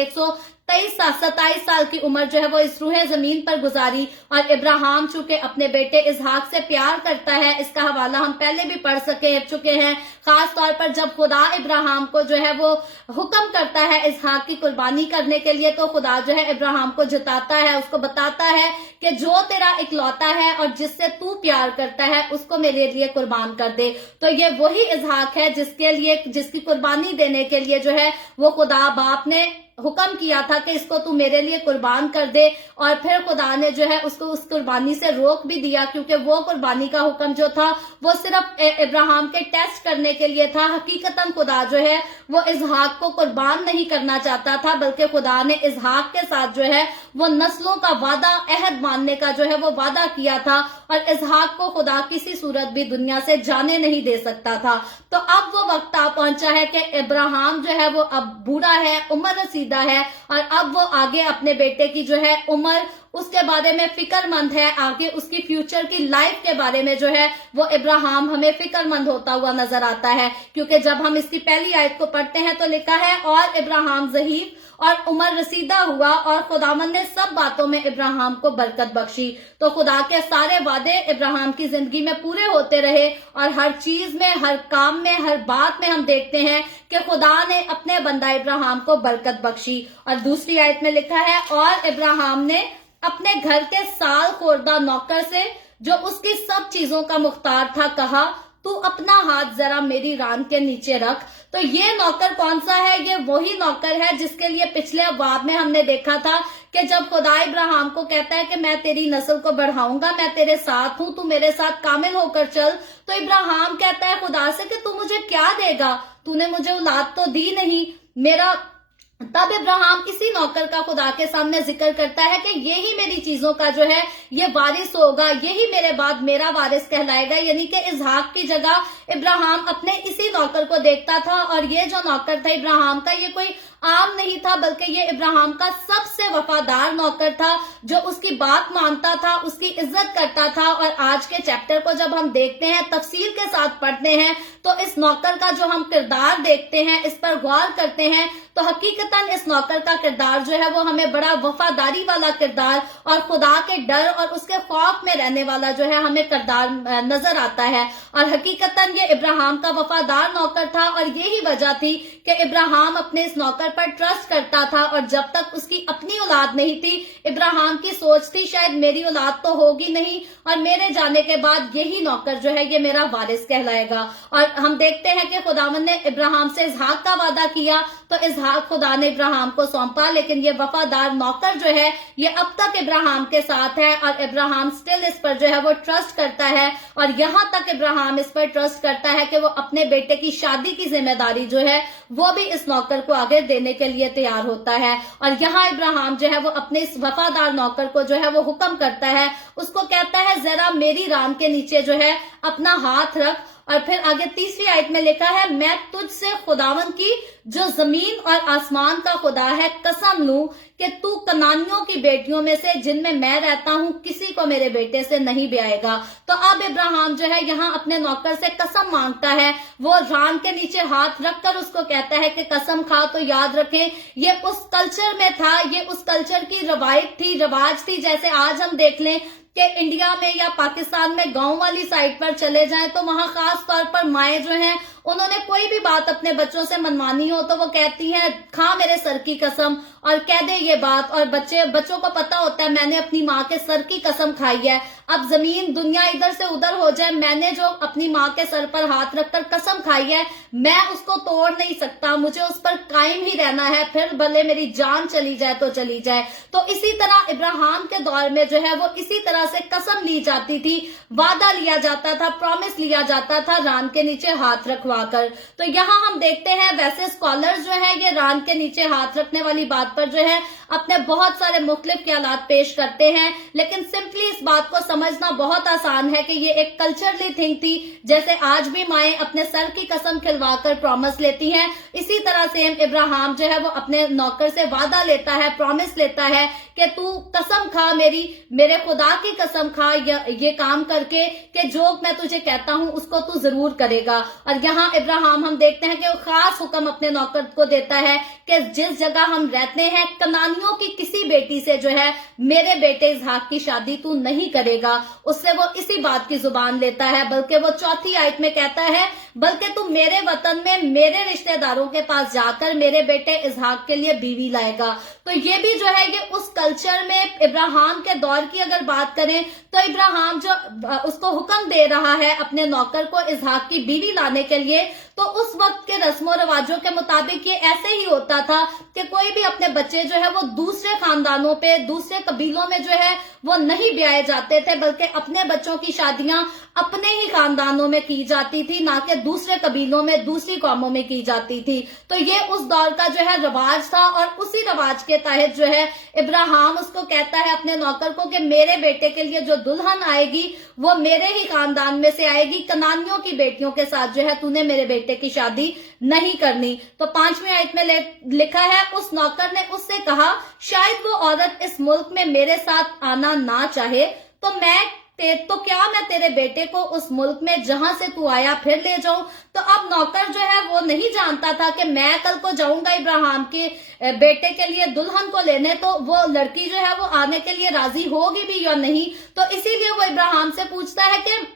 27 साल की उम्र जो है वो इस रूहे जमीन पर गुजारी और इब्राहिम चूंकि अपने बेटे इसहाक से प्यार करता है, इसका हवाला हम पहले भी पढ़ चुके हैं। खास तौर पर जब खुदा इब्राहिम को जो है वो हुक्म करता है इसहाक की कुर्बानी करने के लिए, तो खुदा जो है इब्राहिम को जिताता है, उसको बताता है कि जो तेरा इकलौता है और जिससे तू प्यार करता है उसको मेरे लिए कुर्बान कर दे। तो ये वही इसहाक है जिसकी कुर्बानी देने के लिए जो है वो खुदा बाप ने हुक्म किया था कि इसको तू मेरे लिए कुर्बान कर दे। और फिर खुदा ने जो है उसको उस कुर्बानी से रोक भी दिया, क्योंकि वो कुर्बानी का हुक्म जो था वो सिर्फ इब्राहिम के टेस्ट करने के लिए था। हकीकतन खुदा जो है वो इसहाक को कुर्बान नहीं करना चाहता था, बल्कि खुदा ने इसहाक के साथ जो है वो नस्लों का वादा, अहद मानने का जो है वो वादा किया था और इसहाक को खुदा किसी सूरत भी दुनिया से जाने नहीं दे सकता था। तो अब वो वक्त आ पहुंचा है कि इब्राहिम जो है वो अब बूढ़ा है, उम्र रसीदा है और अब वो आगे अपने बेटे की जो है उम्र, उसके बारे में फिक्रमंद है, आगे उसकी फ्यूचर की लाइफ के बारे में जो है वो इब्राहिम हमें फिक्रमंद होता हुआ नजर आता है। क्योंकि जब हम इसकी पहली आयत को पढ़ते हैं तो लिखा है, और इब्राहिम ज़हीफ और उम्र रसीदा हुआ और खुदावंद ने सब बातों में इब्राहिम को बरकत बख्शी। तो खुदा के सारे वादे इब्राहिम की जिंदगी में पूरे होते रहे और हर चीज में, हर काम में, हर बात में हम देखते हैं कि खुदा ने अपने बंदा इब्राहिम को बरकत बख्शी। और दूसरी आयत में लिखा है, और इब्राहिम ने अपने घर के साल खोरदा नौकर से जो उसकी सब चीजों का मुख्तार था कहा, तू अपना हाथ जरा मेरी रान के नीचे रख। तो ये नौकर कौन सा है? ये वही नौकर है जिसके लिए पिछले अबवाब में हमने देखा था कि जब खुदा इब्राहिम को कहता है कि मैं तेरी नस्ल को बढ़ाऊंगा, मैं तेरे साथ हूं, तू मेरे साथ कामिल होकर चल। तो इब्राहिम कहता है खुदा से कि तू मुझे क्या देगा, तूने मुझे औलाद तो दी नहीं मेरा। तब इब्राहिम इसी नौकर का खुदा के सामने जिक्र करता है कि यही मेरी चीजों का जो है ये वारिस होगा, यही मेरे बाद मेरा वारिस कहलाएगा। यानी कि इसहाक की जगह इब्राहिम अपने इसी नौकर को देखता था। और ये जो नौकर था इब्राहिम का, ये कोई आम नहीं था, बल्कि ये इब्राहिम का सबसे वफादार नौकर था, जो उसकी बात मानता था, उसकी इज्जत करता था। और आज के चैप्टर को जब हम देखते हैं, तफसील के साथ पढ़ते हैं, तो इस नौकर का जो हम किरदार देखते हैं, इस पर गौर करते हैं, तो हकीकतन इस नौकर का किरदार जो है वो हमें बड़ा वफादारी वाला किरदार और खुदा के डर और उसके खौफ में रहने वाला जो है हमें किरदार नजर आता है। और हकीकतन ये इब्राहिम का वफादार नौकर था, और यही वजह थी कि इब्राहिम अपने इस नौकर पर ट्रस्ट करता था। और जब तक उसकी अपनी औलाद नहीं थी, इब्राहिम की सोच थी शायद मेरी औलाद तो होगी नहीं, और मेरे जाने के बाद यही नौकर जो है ये मेरा वारिस कहलाएगा। और हम देखते हैं कि खुदावंद ने इब्राहिम से इसहाक का वादा किया, तो इसहाक खुदा ने इब्राहिम को सौंपा। लेकिन ये वफादार नौकर जो है ये अब तक इब्राहिम के साथ है, और इब्राहिम स्टिल इस पर जो है वो ट्रस्ट करता है। और यहां तक इब्राहिम इस पर ट्रस्ट करता है कि वो अपने बेटे की शादी की जिम्मेदारी जो है वो भी इस नौकर को आगे देने के लिए तैयार होता है। और यहाँ इब्राहिम जो है वो अपने इस वफादार नौकर को जो है वो हुक्म करता है, उसको कहता है जरा मेरी रान के नीचे जो है अपना हाथ रख। और फिर आगे तीसरी आयत में लिखा है, मैं तुझसे खुदावन की जो जमीन और आसमान का खुदा है कसम लूं कि तू कनानियों की बेटियों में से जिनमें मैं रहता हूं किसी को मेरे बेटे से नहीं ब्याएगा। तो अब इब्राहिम जो है यहाँ अपने नौकर से कसम मांगता है, वो रान के नीचे हाथ रखकर उसको कहता है कि कसम खा। तो याद रखें ये उस कल्चर में था, ये उस कल्चर की रवायत थी, रिवाज थी। जैसे आज हम देख लें कि इंडिया में या पाकिस्तान में गांव वाली साइड पर चले जाएं तो वहां खास तौर पर माएं जो हैं उन्होंने कोई भी बात अपने बच्चों से मनवानी हो तो वो कहती हैं खा मेरे सर की कसम और कह दे ये बात। और बच्चों को पता होता है मैंने अपनी माँ के सर की कसम खाई है, अब जमीन दुनिया इधर से उधर हो जाए, मैंने जो अपनी माँ के सर पर हाथ रखकर कसम खाई है मैं उसको तोड़ नहीं सकता, मुझे उस पर कायम ही रहना है, फिर भले मेरी जान चली जाए तो चली जाए। तो इसी तरह इब्राहिम के दौर में जो है वो इसी तरह से कसम ली जाती थी, वादा लिया जाता था, प्रॉमिस लिया जाता था रान के नीचे हाथ रखवाकर। तो यहाँ हम देखते हैं वैसे स्कॉलर्स जो है ये रान के नीचे हाथ रखने वाली बात पर जो है अपने बहुत सारे मुख्तलिफ ख्यालात पेश करते हैं, लेकिन सिंपली इस बात को समझना बहुत आसान है कि ये एक कल्चरली थिंग थी। जैसे आज भी माएं अपने सर की कसम खिलवाकर प्रॉमिस लेती हैं, इसी तरह से इब्राहिम जो है वो अपने नौकर से वादा लेता है, प्रॉमिस लेता है कि तू कसम खा मेरे खुदा की कसम खा ये काम करके कि जो मैं तुझे कहता हूं उसको तू जरूर करेगा। और यहाँ इब्राहिम हम देखते हैं कि वो खास हुक्म अपने नौकर को देता है कि जिस जगह हम रहते हैं कनानियों की किसी बेटी से जो है मेरे बेटे इसहाक की शादी तू नहीं करेगा। उससे वो इसी बात की जुबान लेता है, बल्कि वो चौथी आयत में कहता है बल्कि तू मेरे वतन में मेरे रिश्तेदारों के पास जाकर मेरे बेटे इसहाक के लिए बीवी लाएगा। तो ये भी जो है ये उस कल्चर में इब्राहिम के दौर की अगर बात करें तो इब्राहिम जो उसको हुक्म दे रहा है अपने नौकर को इसहाक की बीवी लाने के लिए, तो उस वक्त के रस्मों रिवाजों के मुताबिक ये ऐसे ही होता था कि कोई भी अपने बच्चे जो है वो दूसरे खानदानों पे दूसरे कबीलों में जो है वो नहीं ब्याए जाते थे, बल्कि अपने बच्चों की शादियां अपने ही खानदानों में की जाती थी, ना कि दूसरे कबीलों में दूसरी कौमों में की जाती थी। तो ये उस दौर का जो है रिवाज था, और उसी रिवाज के तहत जो है इब्राहिम उसको कहता है अपने नौकर को कि मेरे बेटे के लिए जो दुल्हन आएगी वो मेरे ही खानदान में से आएगी, कनानियों की बेटियों के साथ जो है तूने मेरे बेटे की शादी नहीं करनी। तो 5वीं आयत में लिखा है उस नौकर ने उससे कहा शायद वो औरत इस मुल्क में मेरे साथ आना ना चाहे तो क्या मैं तेरे बेटे को उस मुल्क में जहां से तू आया फिर ले जाऊं। तो अब नौकर जो है वो नहीं जानता था कि मैं कल को जाऊंगा इब्राहिम के बेटे के लिए दुल्हन को लेने, तो वो लड़की जो है वो आने के लिए राजी होगी भी या नहीं। तो इसीलिए वो इब्राहिम से पूछता है कि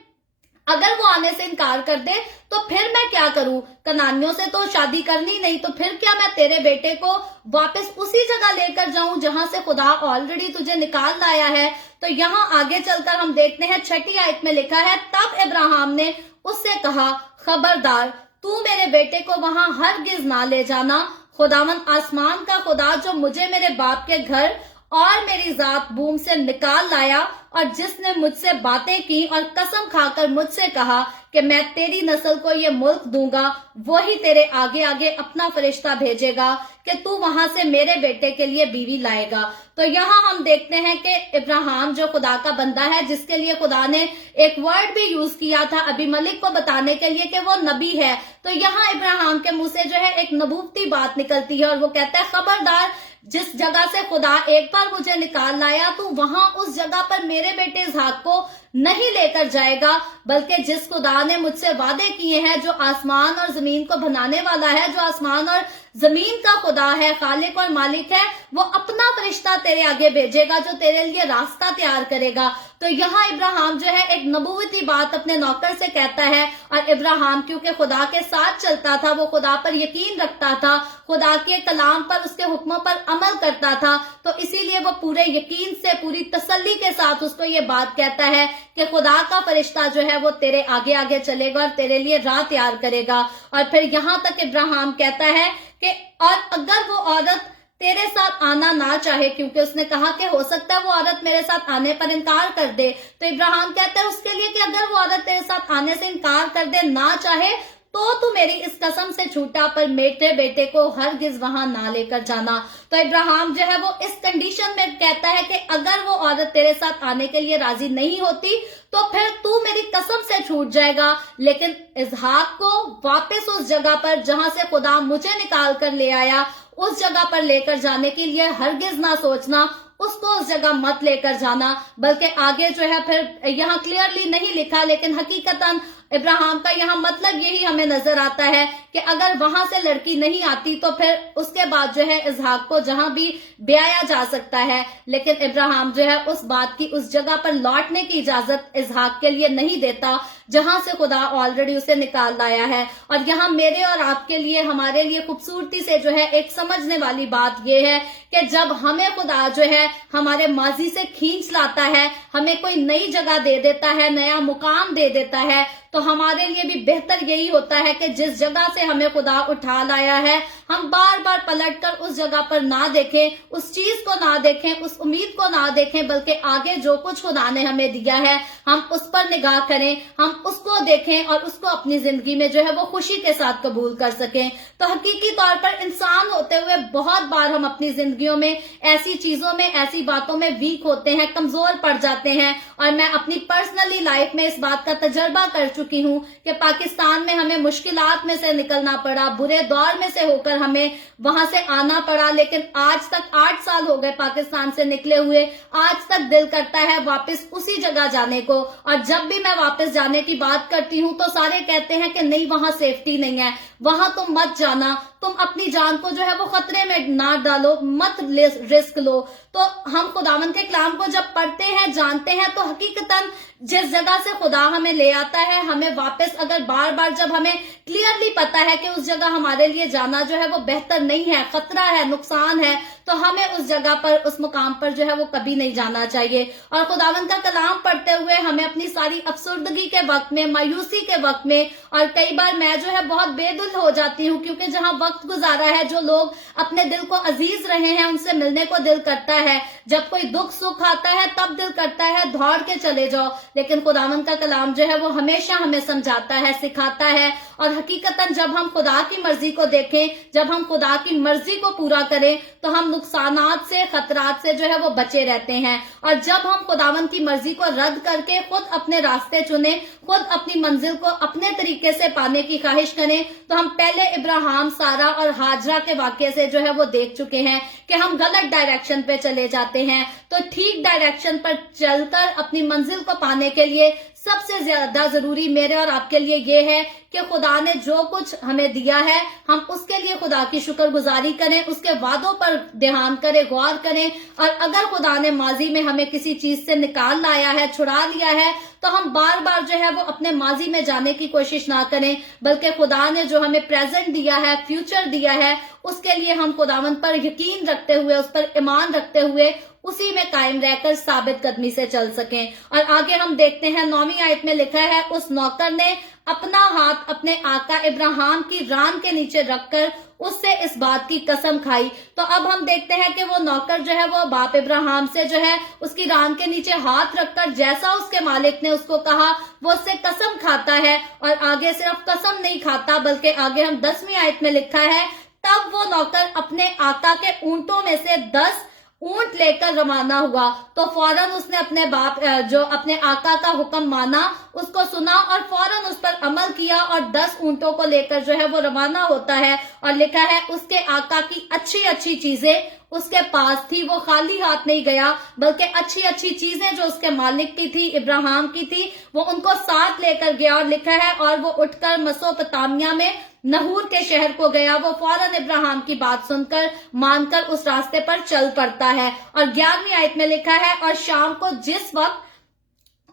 अगर वो आने से इनकार कर दे तो फिर मैं क्या करूं, कनानियों से तो शादी करनी नहीं, तो फिर क्या मैं तेरे बेटे को वापस उसी जगह लेकर जाऊं जहां से खुदा ऑलरेडी तुझे निकाल लाया है। तो यहाँ आगे चलकर हम देखते हैं 6ठी आयत में लिखा है तब इब्राहिम ने उससे कहा, खबरदार, तू मेरे बेटे को वहां हरगिज ना ले जाना। खुदावंद आसमान का खुदा जो मुझे मेरे बाप के घर और मेरी जात बूम से निकाल लाया और जिसने मुझसे बातें की और कसम खाकर मुझसे कहा कि मैं तेरी नस्ल को ये मुल्क दूंगा, वही तेरे आगे आगे अपना फरिश्ता भेजेगा कि तू वहां से मेरे बेटे के लिए बीवी लाएगा। तो यहाँ हम देखते हैं कि इब्राहिम जो खुदा का बंदा है, जिसके लिए खुदा ने एक वर्ड भी यूज किया था अबीमेलेक को बताने के लिए कि वो नबी है, तो यहाँ इब्राहिम के मुंह से जो है एक नबूवती बात निकलती है और वो कहता है, खबरदार, जिस जगह से खुदा एक बार मुझे निकाल लाया तू वहां उस जगह पर मेरे बेटे इसहाक को नहीं लेकर जाएगा, बल्कि जिस खुदा ने मुझसे वादे किए हैं, जो आसमान और जमीन को बनाने वाला है, जो आसमान और जमीन का खुदा है, खालिक और मालिक है, वो अपना फरिश्ता तेरे आगे भेजेगा जो तेरे लिए रास्ता तैयार करेगा। तो यहाँ इब्राहिम जो है एक नबूवती बात अपने नौकर से कहता है और इब्राहिम क्योंकि खुदा के साथ चलता था, वो खुदा पर यकीन रखता था, खुदा के कलाम पर, उसके हुक्मों पर अमल करता था, तो इसीलिए वो पूरे यकीन से, पूरी तसल्ली के साथ उसको ये बात कहता है कि खुदा का फरिश्ता जो है वो तेरे आगे आगे चलेगा और तेरे लिए राह तैयार करेगा। और फिर यहाँ तक इब्राहिम कहता है कि और अगर वो औरत तेरे साथ आना ना चाहे, क्योंकि उसने कहा कि हो सकता है वो औरत मेरे साथ आने पर इनकार कर दे, तो इब्राहिम कहता है उसके लिए कि अगर वो औरत तेरे साथ आने से इनकार कर दे, ना चाहे, तो तू मेरी इस कसम से छूटा, पर मेरे बेटे को हरगिज वहां ना लेकर जाना। तो इब्राहिम जो है वो इस कंडीशन में कहता है कि अगर वो औरत तेरे साथ आने के लिए राजी नहीं होती तो फिर तू मेरी कसम से छूट जाएगा, लेकिन इसहाक को वापस उस जगह पर जहां से खुदा मुझे निकाल कर ले आया, उस जगह पर लेकर जाने के लिए हरगिज ना सोचना, उसको उस जगह मत लेकर जाना। बल्कि आगे जो है फिर यहाँ क्लियरली नहीं लिखा, लेकिन हकीकतन इब्राहिम का यहाँ मतलब यही हमें नजर आता है कि अगर वहां से लड़की नहीं आती तो फिर उसके बाद जो है इसहाक को जहां भी ब्याया जा सकता है, लेकिन इब्राहिम जो है उस बात की, उस जगह पर लौटने की इजाजत इसहाक के लिए नहीं देता जहां से खुदा ऑलरेडी उसे निकाल लाया है। और यहाँ मेरे और आपके लिए, हमारे लिए खूबसूरती से जो है एक समझने वाली बात यह है कि जब हमें खुदा जो है हमारे माजी से खींच लाता है, हमें कोई नई जगह दे देता है, नया मुकाम दे देता है, तो हमारे लिए भी बेहतर यही होता है कि जिस जगह से हमें खुदा उठा लाया है, हम बार बार पलटकर उस जगह पर ना देखें, उस चीज को ना देखें, उस उम्मीद को ना देखें, बल्कि आगे जो कुछ खुदा ने हमें दिया है हम उस पर निगाह करें, हम उसको देखें और उसको अपनी जिंदगी में जो है वो खुशी के साथ कबूल कर सकें। तो हकीकी तौर पर इंसान होते हुए बहुत बार हम अपनी जिंदगियों में ऐसी चीजों में, ऐसी बातों में वीक होते हैं, कमजोर पड़ जाते हैं। और मैं अपनी पर्सनली लाइफ में इस बात का तजर्बा कर चुकी हूँ कि पाकिस्तान में हमें मुश्किलात में से निकलना पड़ा, बुरे दौर में से होकर हमें वहां से आना पड़ा, लेकिन आज तक 8 साल हो गए पाकिस्तान से निकले हुए, आज तक दिल करता है वापस उसी जगह जाने को। और जब भी मैं वापस जाने की बात करती हूँ तो सारे कहते हैं कि नहीं, वहां सेफ्टी नहीं है, वहां तुम मत जाना, तुम अपनी जान को जो है वो खतरे में ना डालो, मत रिस्क लो। तो हम खुदावंद के कलाम को जब पढ़ते हैं, जानते हैं, तो हकीकतन जिस जगह से खुदा हमें ले आता है, हमें वापस अगर बार बार, जब हमें क्लियरली पता है कि उस जगह हमारे लिए जाना जो है वो बेहतर नहीं है, खतरा है, नुकसान है, तो हमें उस जगह पर, उस मुकाम पर जो है वो कभी नहीं जाना चाहिए। और खुदावंद का कलाम पढ़ते हुए हमें अपनी सारी अफसुर्दगी के वक्त में, मायूसी के वक्त में, और कई बार मैं जो है बहुत बेदिल हो जाती हूँ, क्योंकि जहाँ वक्त गुजारा है, जो लोग अपने दिल को अजीज रहे हैं, उनसे मिलने को दिल करता है। जब कोई दुख सुख आता है तब दिल करता है दौड़ के चले जाओ, लेकिन खुदावंद का कलाम जो है वो हमेशा हमें समझाता है, सिखाता है। और हकीकतन जब हम खुदा की मर्जी को देखें, जब हम खुदा की मर्जी को पूरा करें, तो हम नुकसानात से, खतरात से जो है वो बचे रहते हैं। और जब हम खुदावंद की मर्जी को रद्द करके खुद अपने रास्ते चुने, खुद अपनी मंजिल को अपने तरीके से पाने की ख्वाहिश करें, तो हम पहले इब्राहिम, सारा और हाजरा के वाक्य से जो है वो देख चुके हैं कि हम गलत डायरेक्शन पे चले जाते हैं। तो ठीक डायरेक्शन पर चलकर अपनी मंजिल को पाने के लिए सबसे ज्यादा जरूरी मेरे और आपके लिए ये है कि खुदा ने जो कुछ हमें दिया है, हम उसके लिए खुदा की शुक्रगुजारी करें, उसके वादों पर ध्यान करें, गौर करें। और अगर खुदा ने माजी में हमें किसी चीज से निकाल लाया है, छुड़ा लिया है, तो हम बार बार जो है वो अपने माजी में जाने की कोशिश ना करें, बल्कि खुदा ने जो हमें प्रेजेंट दिया है, फ्यूचर दिया है, उसके लिए हम खुदावंद पर यकीन रखते हुए, उस पर ईमान रखते हुए उसी में कायम रहकर साबित कदमी से चल सकें। और आगे हम देखते हैं 9वीं आयत में लिखा है, उस नौकर ने अपना हाथ अपने आका इब्राहिम की रान के नीचे रखकर उससे इस बात की कसम खाई। तो अब हम देखते हैं कि वो नौकर जो है वो बाप इब्राहिम से जो है उसकी रान के नीचे हाथ रखकर जैसा उसके मालिक ने उसको कहा वो उससे कसम खाता है। और आगे सिर्फ कसम नहीं खाता बल्कि आगे हम 10वीं आयत में लिखा है, तब वो नौकर अपने आका के ऊंटों में से 10 ऊंट लेकर रवाना हुआ। तो फौरन उसने अपने बाप जो अपने आका का हुक्म माना, उसको सुना और फौरन उस पर अमल किया और 10 ऊंटों को लेकर जो है वो रवाना होता है। और लिखा है उसके आका की अच्छी अच्छी चीजें उसके पास थी, वो खाली हाथ नहीं गया बल्कि अच्छी अच्छी चीजें जो उसके मालिक की थी, इब्राहिम की थी, वो उनको साथ लेकर गया। और लिखा है और वो उठकर मेसोपोटामिया में नहूर के शहर को गया। वो फौरन इब्राहिम की बात सुनकर मानकर उस रास्ते पर चल पड़ता है। और 11वीं आयत में लिखा है, और शाम को जिस वक्त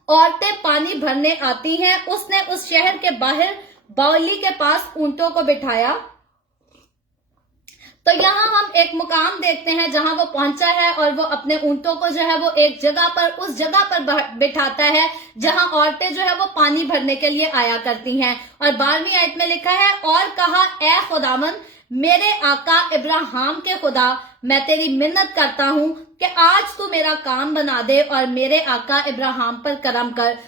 औरतें पानी भरने आती हैं, उसने उस शहर के बाहर बावली के पास ऊंटों को बिठाया। तो यहाँ हम एक मुकाम देखते हैं जहां वो पहुंचा है और वो अपने ऊंटों को जो है वो एक जगह पर उस जगह पर बिठाता है जहां औरतें जो है वो पानी भरने के लिए आया करती हैं। और 12वीं आयत में लिखा है, और कहा, ए खुदावन मेरे आका इब्राहिम के खुदा, मैं तेरी मिन्नत करता हूं कि आज तू मेरा काम बना दे और मेरे आका इब्राहिम पर करम कर।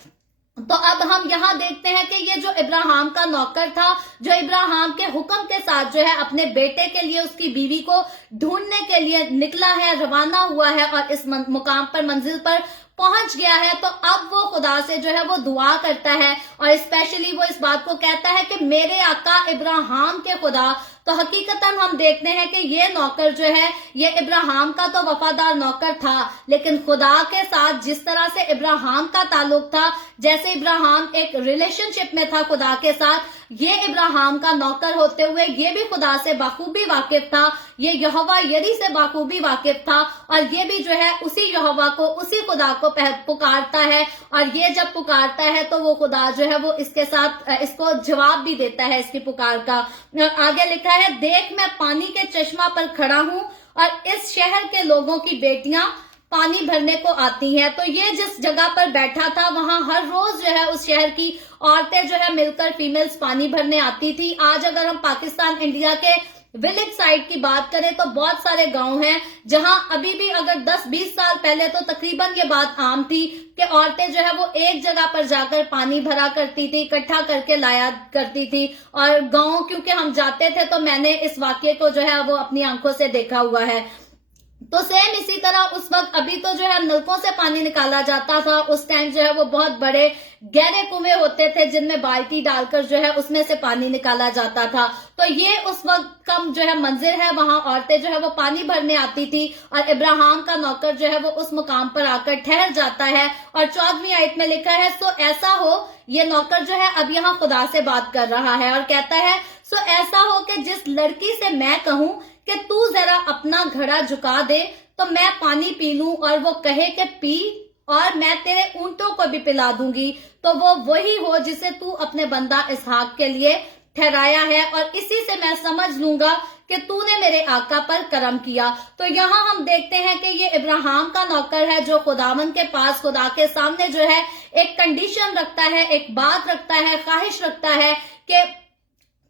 तो अब हम यहाँ देखते हैं कि ये जो इब्राहिम का नौकर था, जो इब्राहिम के हुक्म के साथ जो है अपने बेटे के लिए उसकी बीवी को ढूंढने के लिए निकला है, रवाना हुआ है और इस मुकाम पर मंजिल पर पहुंच गया है। तो अब वो खुदा से जो है वो दुआ करता है और स्पेशली वो इस बात को कहता है कि मेरे आका इब्राहिम के खुदा। तो हकीकतन हम देखते हैं कि ये नौकर जो है ये इब्राहिम का तो वफादार नौकर था, लेकिन खुदा के साथ जिस तरह से इब्राहिम का ताल्लुक था, जैसे इब्राहिम एक रिलेशनशिप में था खुदा के साथ, ये इब्राहिम का नौकर होते हुए ये भी खुदा से बाखूबी वाकिफ था, ये यहोवा यरी से बाखूबी वाकिफ था और ये भी जो है उसी यहोवा को, उसी खुदा को पुकारता है। और ये जब पुकारता है तो वो खुदा जो है वो इसके साथ इसको जवाब भी देता है इसकी पुकार का। आगे लिखा है, देख मैं पानी के चश्मा पर खड़ा हूं और इस शहर के लोगों की बेटियां पानी भरने को आती हैं। तो ये जिस जगह पर बैठा था वहां हर रोज जो है उस शहर की औरतें जो है मिलकर फीमेल्स पानी भरने आती थी। आज अगर हम पाकिस्तान इंडिया के विलेज साइड की बात करें तो बहुत सारे गांव हैं जहां अभी भी अगर 10-20 साल पहले तो तकरीबन ये बात आम थी कि औरतें जो है वो एक जगह पर जाकर पानी भरा करती थी, इकट्ठा करके लाया करती थी। और गांव क्योंकि हम जाते थे तो मैंने इस वाक्य को जो है वो अपनी आंखों से देखा हुआ है। तो सेम इसी तरह उस वक्त अभी तो जो है नलकों से पानी निकाला जाता था, उस टाइम जो है वो बहुत बड़े गहरे कुएं होते थे जिनमें बाल्टी डालकर जो है उसमें से पानी निकाला जाता था। तो ये उस वक्त का जो है मंजिल है, वहां औरतें जो है वो पानी भरने आती थी और इब्राहिम का नौकर जो है वो उस मुकाम पर आकर ठहर जाता है। और 14वीं आयत में लिखा है, सो ऐसा हो, ये नौकर जो है अब यहाँ खुदा से बात कर रहा है और कहता है, सो ऐसा हो कि जिस लड़की से मैं कहूं कि तू जरा अपना घड़ा झुका दे तो मैं पानी पी लूं और वो कहे कि पी और मैं तेरे ऊंटों को भी पिला दूंगी, तो वो वही हो जिसे तू अपने बंदा इसहाक के लिए ठहराया है और इसी से मैं समझ लूंगा कि तूने मेरे आका पर करम किया। तो यहाँ हम देखते हैं कि ये इब्राहिम का नौकर है जो खुदावन के पास, खुदा के सामने जो है एक कंडीशन रखता है, एक बात रखता है, ख्वाहिश रखता है कि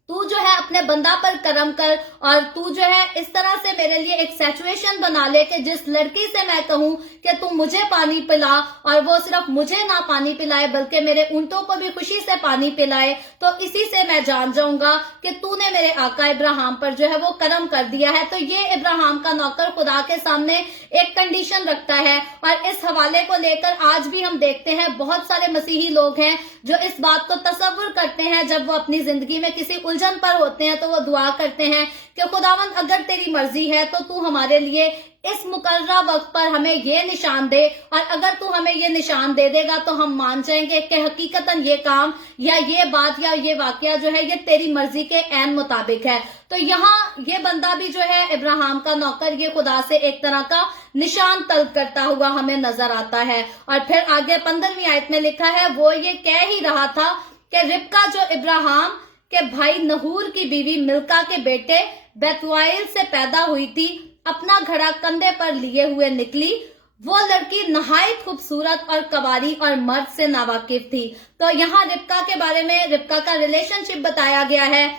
तू जो है अपने बंदा पर करम कर और तू जो है इस तरह से मेरे लिए एक सिचुएशन बना ले कि जिस लड़की से मैं कहूं कि तू मुझे पानी पिला और वो सिर्फ मुझे ना पानी पिलाए बल्कि मेरे ऊंटों को भी खुशी से पानी पिलाए, तो इसी से मैं जान जाऊंगा कि तूने मेरे आका इब्राहिम पर जो है वो करम कर दिया है। तो ये इब्राहिम का नौकर खुदा के सामने एक कंडीशन रखता है और इस हवाले को लेकर आज भी हम देखते हैं बहुत सारे मसीही लोग हैं जो इस बात को तसव्वुर करते हैं, जब वो अपनी जिंदगी में किसी उलझन पर होते हैं तो वो दुआ करते हैं कि खुदावंद अगर तेरी मर्जी है तो तू हमारे लिए इस मुकर्रा वक्त पर हमें ये निशान दे और अगर तू हमें ये निशान दे देगा तो हम मान जाएंगे कि हकीकतन ये काम या ये बात या ये वाकया जो है ये तेरी मर्जी के ऐन मुताबिक है। तो यहाँ ये बंदा भी जो है इब्राहिम का नौकर ये खुदा से एक तरह का निशान तलब करता हुआ हमें नजर आता है। और फिर आगे 15वीं आयत में लिखा है, वो ये कह ही रहा था कि रिबका जो इब्राहिम के भाई नहूर की बीवी मिल्का के बेटे बेतुआइल से पैदा हुई थी, अपना घड़ा कंधे पर लिए हुए निकली वो लड़की नहायत खूबसूरत और कवारी और मर्द से नावाकिफ थी। तो यहाँ रिबका के बारे में, रिबका का रिलेशनशिप बताया गया है।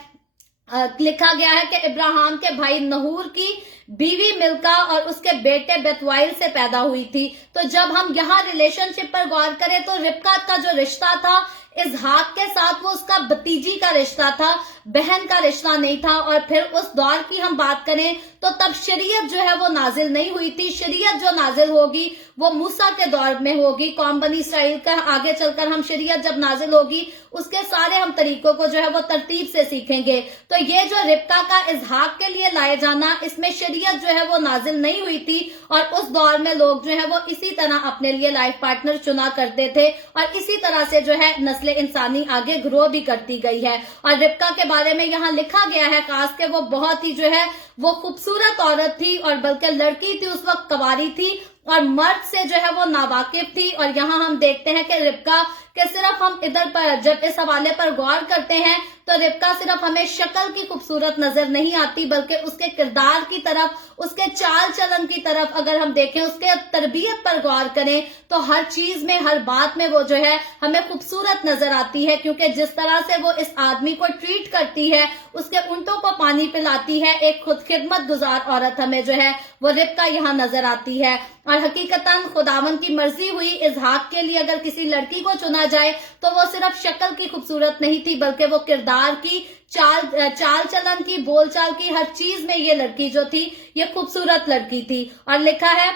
लिखा गया है कि इब्राहिम के भाई नहूर की बीवी मिल्का और उसके बेटे बेतवाइल से पैदा हुई थी। तो जब हम यहाँ रिलेशनशिप पर गौर करें तो रिबका का जो रिश्ता था इसहाक के साथ, वो उसका भतीजी का रिश्ता था, बहन का रिश्ता नहीं था। और फिर उस दौर की हम बात करें तो तब शरीयत जो है वो नाजिल नहीं हुई थी। शरीयत जो नाजिल होगी वो मूसा के दौर में होगी। कौम बनी इसराइल का आगे चलकर हम शरीयत जब नाजिल होगी उसके सारे हम तरीकों को जो है वो तरतीब से सीखेंगे। तो ये जो रिबका का इसहाक के लिए लाए जाना, इसमें शरीयत जो है वो नाजिल नहीं हुई थी। और उस दौर में लोग जो है वो इसी तरह अपने लिए लाइफ पार्टनर चुना करते थे और इसी तरह से जो है नस्ल इंसानी आगे ग्रो भी करती गई है। और रिबका के बारे में यहाँ लिखा गया है खास के वो बहुत ही जो है वो खूबसूरत औरत थी और बल्कि लड़की थी, उस वक्त कवारी थी और मर्द से जो है वो नावाकिफ थी। और यहाँ हम देखते हैं कि रिबका के सिर्फ हम इधर पर जब इस हवाले पर गौर करते हैं तो रिबका सिर्फ हमें शक्ल की खूबसूरत नजर नहीं आती, बल्कि उसके किरदार की तरफ, उसके चाल चलन की तरफ अगर हम देखें, उसके तरबियत पर गौर करें तो हर चीज में, हर बात में वो जो है हमें खूबसूरत नजर आती है। क्योंकि जिस तरह से वो इस आदमी को ट्रीट करती है, उसके ऊंटों को पानी पिलाती है, एक खुद खिदमत गुजार औरत हमें जो है वो रिबका यहाँ नजर आती है। और हकीकतन खुदावन की मर्जी हुई इसहाक के लिए अगर किसी लड़की को चुना जाए तो वो सिर्फ शक्ल की खूबसूरत नहीं थी, बल्कि वो किरदार की, चाल चलन की, बोलचाल की, हर चीज में ये लड़की जो थी ये खूबसूरत लड़की थी। और लिखा है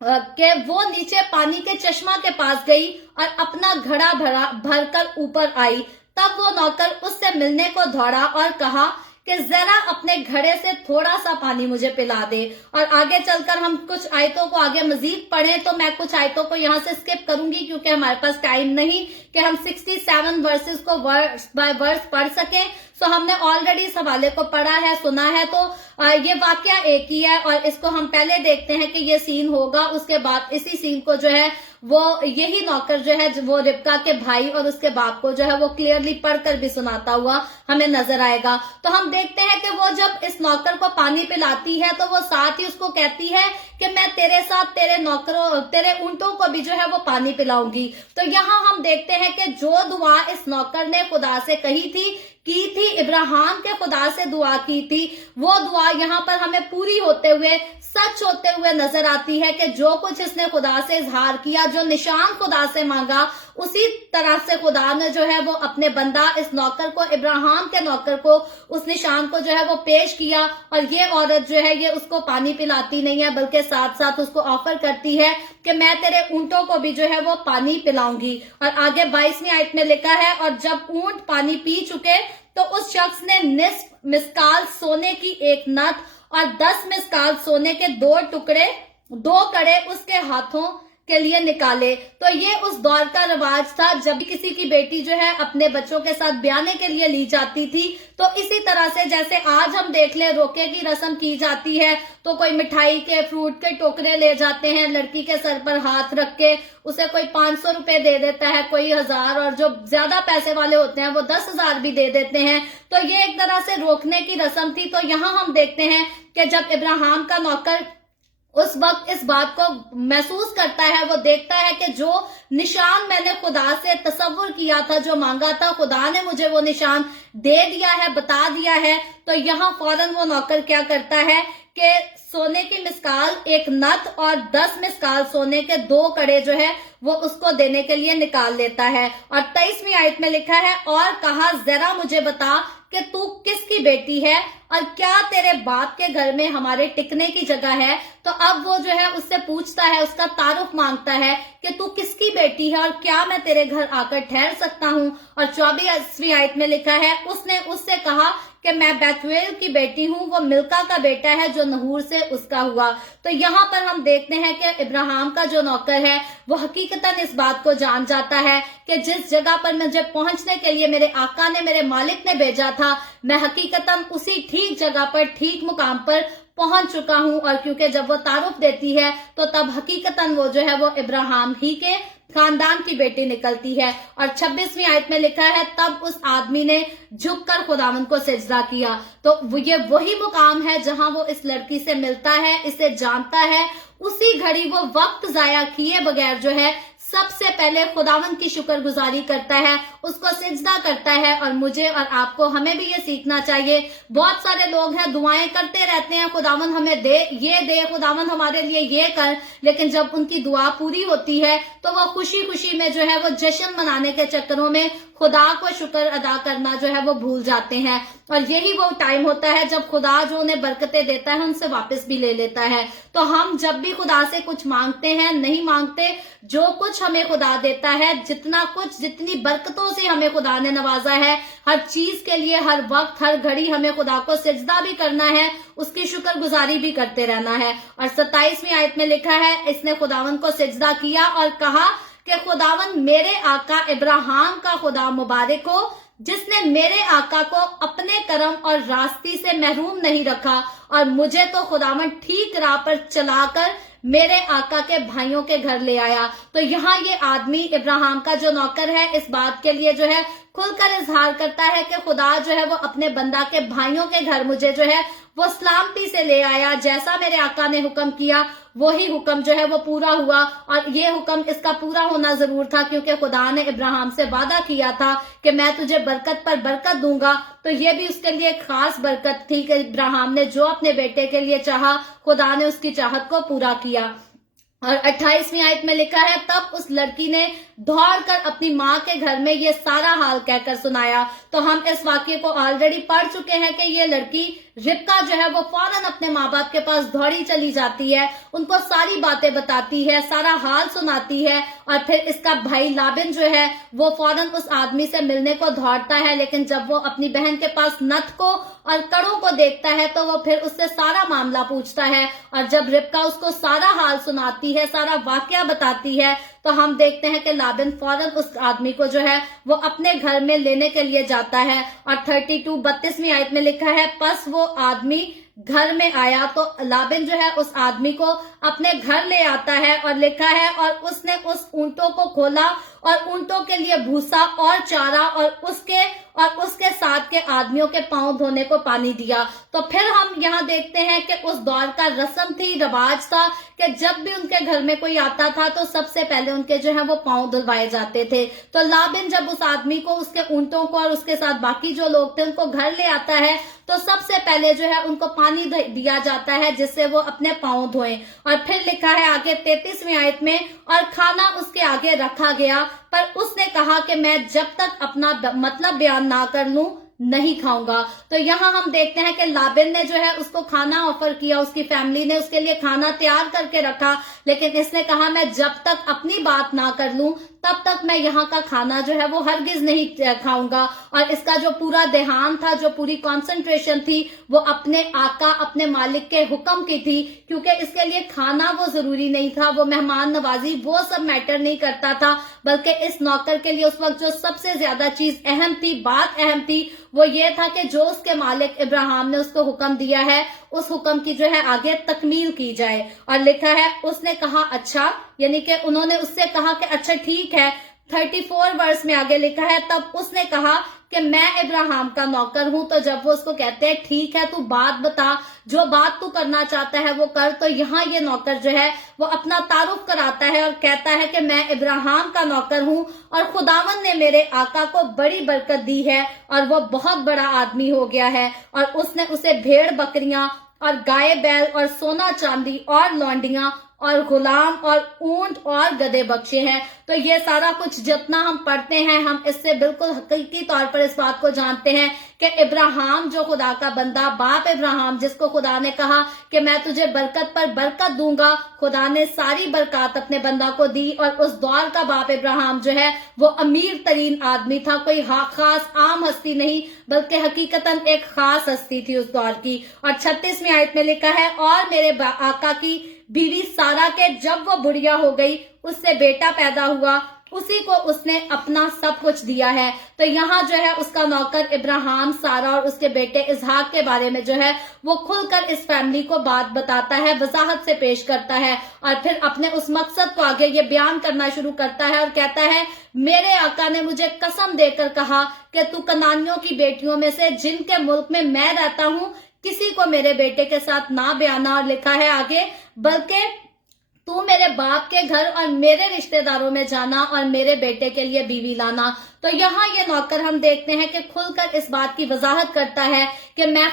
कि वो नीचे पानी के चश्मा के पास गई और अपना घड़ा भरकर ऊपर आई। तब वो नौकर उससे मिलने को दौड़ा और कहा कि जरा अपने घड़े से थोड़ा सा पानी मुझे पिला दे। और आगे चलकर हम कुछ आयतों को आगे मजीद पढ़ें तो मैं कुछ आयतों को यहाँ से स्किप करूंगी क्योंकि हमारे पास टाइम नहीं कि हम 67 वर्सेस को वर्स बाय वर्स पढ़ सकें। सो हमने ऑलरेडी इस हवाले को पढ़ा है, सुना है, तो ये वाकया एक ही है और इसको हम पहले देखते हैं कि ये सीन होगा, उसके बाद इसी सीन को जो है वो यही नौकर जो है वो रिबका के भाई और उसके बाप को जो है वो क्लियरली पढ़कर भी सुनाता हुआ हमें नजर आएगा। तो हम देखते हैं कि वो जब इस नौकर को पानी पिलाती है तो वो साथ ही उसको कहती है कि मैं तेरे साथ तेरे ऊंटों को भी जो है वो पानी पिलाऊंगी। तो यहाँ हम देखते हैं कि जो दुआ इस नौकर ने खुदा से की थी, इब्राहिम के खुदा से दुआ की थी, वो दुआ यहाँ पर हमें पूरी होते हुए, सच होते हुए नजर आती है कि जो कुछ इसने खुदा से इजहार किया, जो निशान खुदा से मांगा, उसी तरह से खुदा ने जो है वो अपने बंदा इस नौकर को, इब्राहिम के नौकर को, उस निशान को जो है वो पेश किया। और ये औरत जो है ये उसको पानी पिलाती नहीं है, बल्कि साथ साथ उसको ऑफर करती है कि मैं तेरे ऊंटों को भी जो है वो पानी पिलाऊंगी। और आगे 22वीं आयत में लिखा है, और जब ऊंट पानी पी चुके तो उस शख्स ने निस्फ मिस्काल सोने की एक नथ और 10 मिस्काल सोने के 2 कड़े उसके हाथों के लिए निकाले। तो ये उस दौर का रिवाज था जब किसी की बेटी जो है अपने बच्चों के साथ ब्याने के लिए ली जाती थी। तो इसी तरह से जैसे आज हम देख ले रोके की रस्म की जाती है तो कोई मिठाई के, फ्रूट के टोकरे ले जाते हैं, लड़की के सर पर हाथ रख के उसे कोई 500 रुपए दे देता है, कोई 1000, और जो ज्यादा पैसे वाले होते हैं वो 10,000 भी दे देते हैं। तो ये एक तरह से रोकने की रस्म थी। तो यहाँ हम देखते हैं कि जब इब्राहिम का नौकर उस वक्त इस बात को महसूस करता है, वो देखता है कि जो निशान मैंने खुदा से तसव्वुर किया था, जो मांगा था, खुदा ने मुझे वो निशान दे दिया है, बता दिया है। तो यहाँ फौरन वो नौकर क्या करता है कि सोने की मिस्काल एक नथ और 10 मिस्काल सोने के 2 कड़े जो है वो उसको देने के लिए निकाल लेता है। और 23वीं आयत में लिखा है, और कहा जरा मुझे बता कि तू किसकी बेटी है और क्या तेरे बाप के घर में हमारे टिकने की जगह है। तो अब वो जो है उससे पूछता है, उसका तारुफ मांगता है कि तू किसकी बेटी है और क्या मैं तेरे घर आकर ठहर सकता हूँ। और 24वीं आयत में लिखा है, उसने उससे कहा कि मैं बेतुएल की बेटी हूँ, वो मिल्का का बेटा है जो नहूर से उसका हुआ। तो यहाँ पर हम देखते हैं कि इब्राहिम का जो नौकर है वो हकीकतन इस बात को जान जाता है कि जिस जगह पर मुझे पहुंचने के लिए मेरे आका ने, मेरे मालिक ने भेजा था, मैं हकीकतन उसी ठीक जगह पर, ठीक मुकाम पर पहुंच चुका हूं। और क्योंकि जब वो तारुफ देती है तो तब हकीकतन वो जो है वो इब्राहिम ही के खानदान की बेटी निकलती है। और 26वीं आयत में लिखा है, तब उस आदमी ने झुककर खुदावंद को सिजदा किया। तो ये वही मुकाम है जहां वो इस लड़की से मिलता है, इसे जानता है। उसी घड़ी वो वक्त जाया किए बगैर जो है सबसे पहले खुदावंद की शुक्रगुजारी करता है, उसको सिजदा करता है। और मुझे और आपको, हमें भी ये सीखना चाहिए। बहुत सारे लोग हैं, दुआएं करते रहते हैं, खुदावंद हमें दे, खुदावंद हमारे लिए ये कर, लेकिन जब उनकी दुआ पूरी होती है तो वो खुशी खुशी में जो है वो जश्न मनाने के चक्करों में खुदा को शुक्र अदा करना जो है वो भूल जाते हैं। और यही वो टाइम होता है जब खुदा जो उन्हें बरकतें देता है उनसे वापस भी ले लेता है। तो हम जब भी खुदा से कुछ मांगते हैं, नहीं मांगते, जो कुछ हमें खुदा देता है, जितना कुछ, जितनी बरकतों से हमें खुदा ने नवाजा है, हर चीज के लिए, हर वक्त, हर घड़ी हमें खुदा को सिजदा भी करना है, उसकी शुक्रगुजारी भी करते रहना है। और 27वीं आयत में लिखा है, इसने खुदावंद को सिजदा किया और कहा कि खुदावंद मेरे आका इब्राहिम का खुदा मुबारक हो, जिसने मेरे आका को अपने करम और रास्ती से महरूम नहीं रखा और मुझे तो खुदावंद ठीक राह पर चलाकर मेरे आका के भाइयों के घर ले आया। तो यहाँ ये आदमी इब्राहिम का जो नौकर है, इस बात के लिए जो है खुलकर इजहार करता है कि खुदा जो है वो अपने बंदा के भाइयों के घर मुझे जो है वो सलामती से ले आया। जैसा मेरे आका ने हुक्म किया वही हुक्म जो है वो पूरा हुआ। और ये हुक्म इसका पूरा होना जरूर था, क्योंकि खुदा ने इब्राहिम से वादा किया था कि मैं तुझे बरकत पर बरकत दूंगा। तो ये भी उसके लिए एक खास बरकत थी कि इब्राहिम ने जो अपने बेटे के लिए चाहा, खुदा ने उसकी चाहत को पूरा किया। और 28वीं आयत में लिखा है, तब उस लड़की ने दौड़कर अपनी माँ के घर में ये सारा हाल कहकर सुनाया। तो हम इस वाक्य को ऑलरेडी पढ़ चुके हैं कि ये लड़की रिबका जो है वो फौरन अपने माँ बाप के पास दौड़ी चली जाती है, उनको सारी बातें बताती है, सारा हाल सुनाती है। और फिर इसका भाई लाबिन जो है वो फौरन उस आदमी से मिलने को दौड़ता है, लेकिन जब वो अपनी बहन के पास नथ को और कड़ों को देखता है तो वो फिर उससे सारा मामला पूछता है। और जब रिबका उसको सारा हाल सुनाती है, सारा वाकया बताती है, तो हम देखते हैं कि लाबिन फौरन उस आदमी को जो है वो अपने घर में लेने के लिए जाता है। और 32वीं आयत में लिखा है, बस वो आदमी घर में आया तो लाबिन जो है उस आदमी को अपने घर ले आता है। और लिखा है, और उसने उस ऊंटों को खोला और ऊंटों के लिए भूसा और चारा और उसके साथ के आदमियों के पांव धोने को पानी दिया। तो फिर हम यहाँ देखते हैं कि उस दौर का रस्म थी, रिवाज था कि जब भी उनके घर में कोई आता था तो सबसे पहले उनके जो है वो पांव धुलवाए जाते थे। तो लाबिन जब उस आदमी को, उसके ऊंटों को और उसके साथ बाकी जो लोग थे उनको घर ले आता है तो सबसे पहले जो है उनको पानी दिया जाता है जिससे वो अपने पांव धोएं। और फिर लिखा है आगे 33वीं आयत में, और खाना उसके आगे रखा गया, पर उसने कहा कि मैं जब तक अपना मतलब बयान ना कर लूं नहीं खाऊंगा। तो यहाँ हम देखते हैं कि लाबिन ने जो है उसको खाना ऑफर किया, उसकी फैमिली ने उसके लिए खाना तैयार करके रखा, लेकिन इसने कहा मैं जब तक अपनी बात ना कर लूं तब तक मैं यहाँ का खाना जो है वो हरगिज नहीं खाऊंगा। और इसका जो पूरा ध्यान था, जो पूरी कंसंट्रेशन थी, वो अपने आका, अपने मालिक के हुक्म की थी, क्योंकि इसके लिए खाना वो जरूरी नहीं था, वो मेहमान नवाजी वो सब मैटर नहीं करता था, बल्कि इस नौकर के लिए उस वक्त जो सबसे ज्यादा चीज अहम थी, बात अहम थी, वो ये था कि जो उसके मालिक इब्राहिम ने उसको हुक्म दिया है उस हुक्म की जो है आगे तकमील की जाए। और लिखा है उसने कहा अच्छा, यानी कि उन्होंने उससे कहा कि अच्छा ठीक है। 34 वर्ष में आगे लिखा है, तब उसने कहा कि मैं इब्राहिम का नौकर हूं। तो जब वो उसको कहते हैं ठीक है तू बात बता, जो बात तू करना चाहता है वो कर, तो यहाँ ये नौकर जो है वो अपना तारुफ कराता है और कहता है कि मैं इब्राहिम का नौकर हूं और खुदावन ने मेरे आका को बड़ी बरकत दी है और वो बहुत बड़ा आदमी हो गया है, और उसने उसे भेड़ बकरियां और गाय बैल और सोना चांदी और लौंडियां और गुलाम और ऊंट और गधे बख्शे हैं। तो ये सारा कुछ जितना हम पढ़ते हैं, हम इससे बिल्कुल हकीकी तौर पर इस बात को जानते हैं कि इब्राहिम जो खुदा का बंदा, बाप इब्राहिम जिसको खुदा ने कहा कि मैं तुझे बरकत पर बरकत दूंगा, खुदा ने सारी बरकत अपने बंदा को दी। और उस दौर का बाप इब्राहिम जो है वो अमीर तरीन आदमी था, कोई खास आम हस्ती नहीं, बल्कि हकीकतन एक खास हस्ती थी उस दौर की। और 36वीं आयत में लिखा है, और मेरे आका की बीवी सारा के जब वो बुढ़िया हो गई उससे बेटा पैदा हुआ उसी को उसने अपना सब कुछ दिया है। तो यहाँ जो है उसका नौकर इब्राहिम, सारा और उसके बेटे इसहाक के बारे में जो है वो खुलकर इस फैमिली को बात बताता है, वजाहत से पेश करता है और फिर अपने उस मकसद को आगे ये बयान करना शुरू करता है और कहता है, मेरे आका ने मुझे कसम देकर कहा कि तू कनानियों की बेटियों में से जिनके मुल्क में मैं रहता हूँ किसी को मेरे बेटे के साथ ना ब्याना, और लिखा है आगे, बल्कि तू मेरे बाप के घर और मेरे रिश्तेदारों में जाना और मेरे बेटे के लिए बीवी लाना। तो यहाँ ये नौकर हम देखते हैं कि खुलकर इस बात की वजाहत करता है कि मैं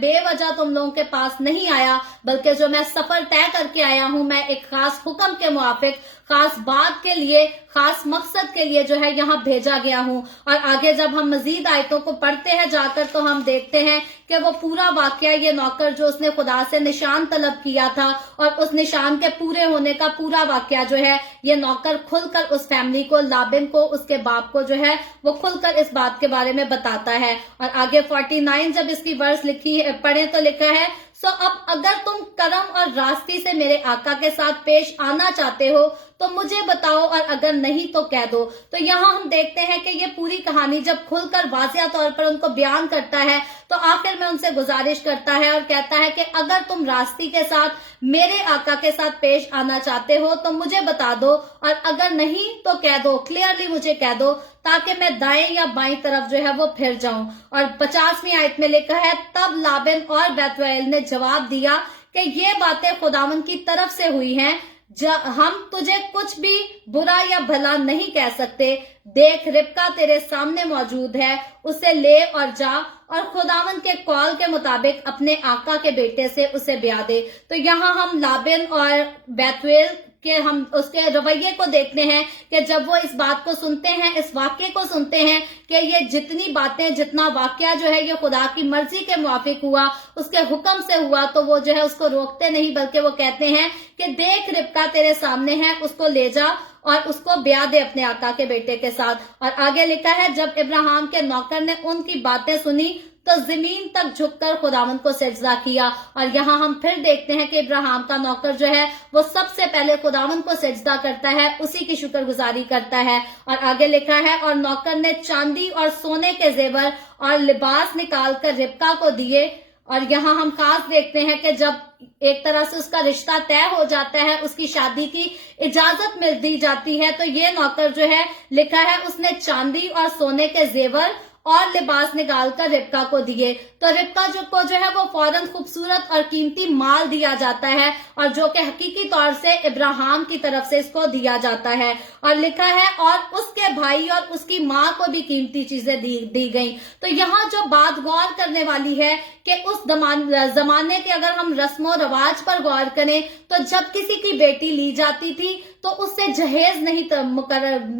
बेवजह तुम लोगों के पास नहीं आया, बल्कि जो मैं सफर तय करके आया हूँ, मैं एक खास हुक्म के मुआफिक खास बात के लिए, खास मकसद के लिए जो है यहाँ भेजा गया हूँ। और आगे जब हम मजीद आयतों को पढ़ते हैं जाकर तो हम देखते हैं कि वो पूरा वाकया, ये नौकर जो उसने खुदा से निशान तलब किया था और उस निशान के पूरे होने का पूरा वाकया जो है ये नौकर खुलकर उस फैमिली को, लाबिन को, उसके बाप को जो है वो खुलकर इस बात के बारे में बताता है। और आगे 49 जब इसकी वर्स लिखी पढ़े तो लिखा है, सो अब अगर तुम करम और रास्ती से मेरे आका के साथ पेश आना चाहते हो तो मुझे बताओ, और अगर नहीं तो कह दो। तो यहाँ हम देखते हैं कि ये पूरी कहानी जब खुलकर वाज़िया तौर पर उनको बयान करता है तो आखिर में उनसे गुजारिश करता है और कहता है कि अगर तुम रास्ती के साथ मेरे आका के साथ पेश आना चाहते हो तो मुझे बता दो, और अगर नहीं तो कह दो, क्लियरली मुझे कह दो, ताकि मैं दाएं या बाईं तरफ जो है वो फिर जाऊं। और 50वीं आयत में लिखा है, तब लाबिन और बेतुएल ने जवाब दिया कि ये बातें खुदावन की तरफ से हुई हैं, हम तुझे कुछ भी बुरा या भला नहीं कह सकते। देख, रिबका तेरे सामने मौजूद है, उसे ले और जा और खुदावन के कॉल के मुताबिक अपने आका के बेटे से उसे ब्याह दे। तो यहाँ हम लाबिन और बेतुएल कि हम उसके रवैये को देखते हैं कि जब वो इस बात को सुनते हैं, इस वाक्य को सुनते हैं कि ये जितनी बातें, जितना वाक्या जो है ये खुदा की मर्जी के मुआफिक हुआ, उसके हुक्म से हुआ, तो वो जो है उसको रोकते नहीं, बल्कि वो कहते हैं कि देख, रिबका तेरे सामने है, उसको ले जा और उसको ब्याह दे अपने आका के बेटे के साथ। और आगे लिखा है, जब इब्राहिम के नौकर ने उनकी बातें सुनी तो जमीन तक झुककर खुदावंद को सजदा किया। और यहाँ हम फिर देखते हैं कि इब्राहिम का नौकर जो है वो सबसे पहले खुदावंद को सजदा करता है, उसी की शुक्रगुजारी करता है। और आगे लिखा है, और नौकर ने चांदी और सोने के जेवर और लिबास निकाल कर रिबका को दिए। और यहाँ हम खास देखते हैं कि जब एक तरह से उसका रिश्ता तय हो जाता है, उसकी शादी की इजाजत मिल दी जाती है, तो ये नौकर जो है लिखा है उसने चांदी और सोने के जेवर और लिबास निकाल कर रिबका को दिए। तो रिबका को जो है वो फौरन खूबसूरत और कीमती माल दिया जाता है, और जो कि हकीकी तौर से इब्राहिम की तरफ से इसको दिया जाता है। और लिखा है, और उसके भाई और उसकी माँ को भी कीमती चीजें दी गई। तो यहाँ जो बात गौर करने वाली है कि उस जमाने के अगर हम रस्मों रवाज पर गौर करें तो जब किसी की बेटी ली जाती थी तो उससे जहेज नहीं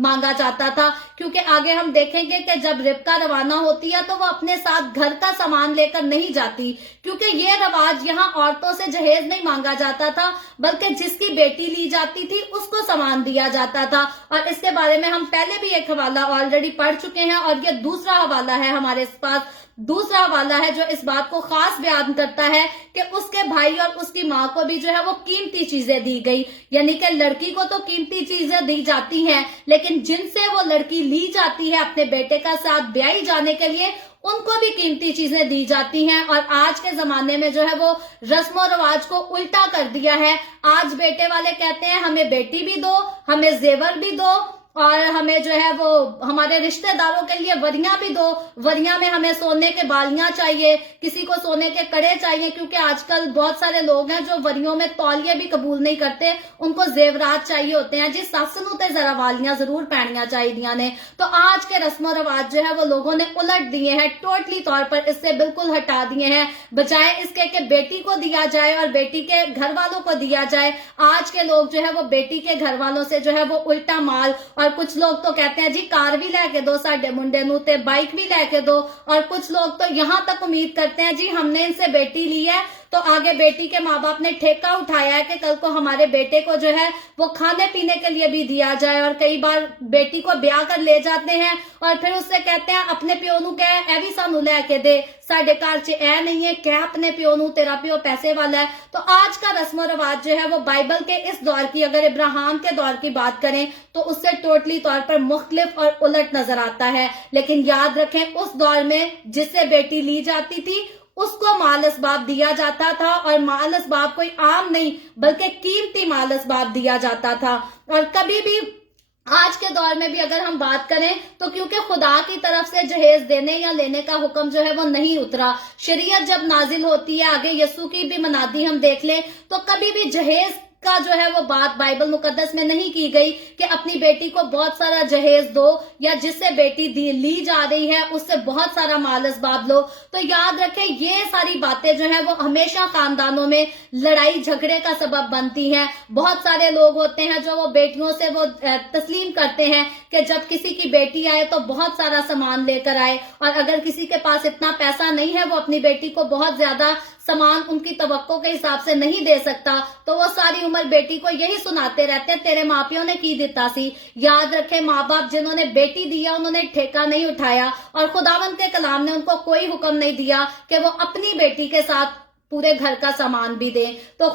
मांगा जाता था, क्योंकि आगे हम देखेंगे कि जब रिबका रवाना होती है तो वो अपने साथ घर का सामान लेकर नहीं जाती, क्योंकि ये रवाज यहाँ औरतों से जहेज नहीं मांगा जाता था, बल्कि जिसकी बेटी ली जाती थी उसको सामान दिया जाता था। और इसके बारे में हम पहले भी एक हवाला ऑलरेडी पढ़ चुके हैं, और ये दूसरा हवाला है हमारे पास, दूसरा वाला है जो इस बात को खास बयान करता है कि उसके भाई और उसकी माँ को भी जो है वो कीमती चीजें दी गई। यानी कि लड़की को तो कीमती चीजें दी जाती हैं, लेकिन जिनसे वो लड़की ली जाती है अपने बेटे का साथ ब्याही जाने के लिए, उनको भी कीमती चीजें दी जाती हैं। और आज के जमाने में जो है वो रस्मों रिवाज को उल्टा कर दिया है। आज बेटे वाले कहते हैं हमें बेटी भी दो, हमें जेवर भी दो, और हमें जो है वो हमारे रिश्तेदारों के लिए वरियां भी दो, वरियां में हमें सोने के बालियां चाहिए, किसी को सोने के कड़े चाहिए, क्योंकि आजकल बहुत सारे लोग हैं जो वरियों में तौलिए भी कबूल नहीं करते, उनको जेवरात चाहिए होते हैं। जी सस नूं ते जरा वालियां जरूर पहनिया चाहिए ने। तो आज के रस्मों रवाज जो है वो लोगों ने उलट दिए हैं, टोटली तौर पर इससे बिल्कुल हटा दिए हैं। बजाय इसके कि बेटी को दिया जाए और बेटी के घर वालों को दिया जाए, आज के लोग जो है वो बेटी के घर वालों से जो है वो उल्टा माल, और कुछ लोग तो कहते हैं जी कार भी लेके दो साडे मुंडे नूं ते बाइक भी लेके दो, और कुछ लोग तो यहाँ तक उम्मीद करते हैं जी हमने इनसे बेटी ली है तो आगे बेटी के माँ बाप ने ठेका उठाया है कि कल को हमारे बेटे को जो है वो खाने पीने के लिए भी दिया जाए। और कई बार बेटी को ब्याह कर ले जाते हैं और फिर उससे कहते हैं अपने प्यो नू कह ए भी सानू लैके दे, साडे घर च ए नहीं है, कह अपने प्यो नू तेरा प्यो पैसे वाला है। तो आज का रस्म रिवाज जो है वो बाइबल के इस दौर की, अगर इब्राहिम के दौर की बात करें तो उससे टोटली तौर पर मुख्तलिफ और उलट नजर आता है। लेकिन याद रखें, उस दौर में जिससे बेटी ली जाती थी उसको माल असबाब दिया जाता था, और माल असबाब कोई आम नहीं बल्कि कीमती माल असबाब दिया जाता था। और कभी भी आज के दौर में भी अगर हम बात करें तो क्योंकि खुदा की तरफ से जहेज देने या लेने का हुक्म जो है वो नहीं उतरा, शरीयत जब नाजिल होती है, आगे यसू की भी मनादी हम देख लें, तो कभी भी जहेज का जो है वो बात बाइबल मुकद्दस में नहीं की गई कि अपनी बेटी को बहुत सारा जहेज दो, या जिससे बेटी ली जा रही है उससे बहुत सारा माल असबाब लो। तो याद रखें, ये सारी बातें जो है वो हमेशा खानदानों में लड़ाई झगड़े का सबब बनती हैं। बहुत सारे लोग होते हैं जो वो बेटियों से वो तस्लीम करते हैं कि जब किसी की बेटी आए तो बहुत सारा सामान लेकर आए, और अगर किसी के पास इतना पैसा नहीं है, वो अपनी बेटी को बहुत ज्यादा सामान उनकी तवक्को के हिसाब से नहीं दे सकता, तो वो सारी उम्र बेटी को यही सुनाते रहते हैं तेरे माँ प्यो ने की दिता सी। याद रखें, माँ बाप जिन्होंने बेटी दिया उन्होंने ठेका नहीं उठाया, और खुदावंद के कलाम ने उनको कोई हुक्म नहीं दिया कि वो अपनी बेटी के साथ पूरे घर का सामान भी दें। तो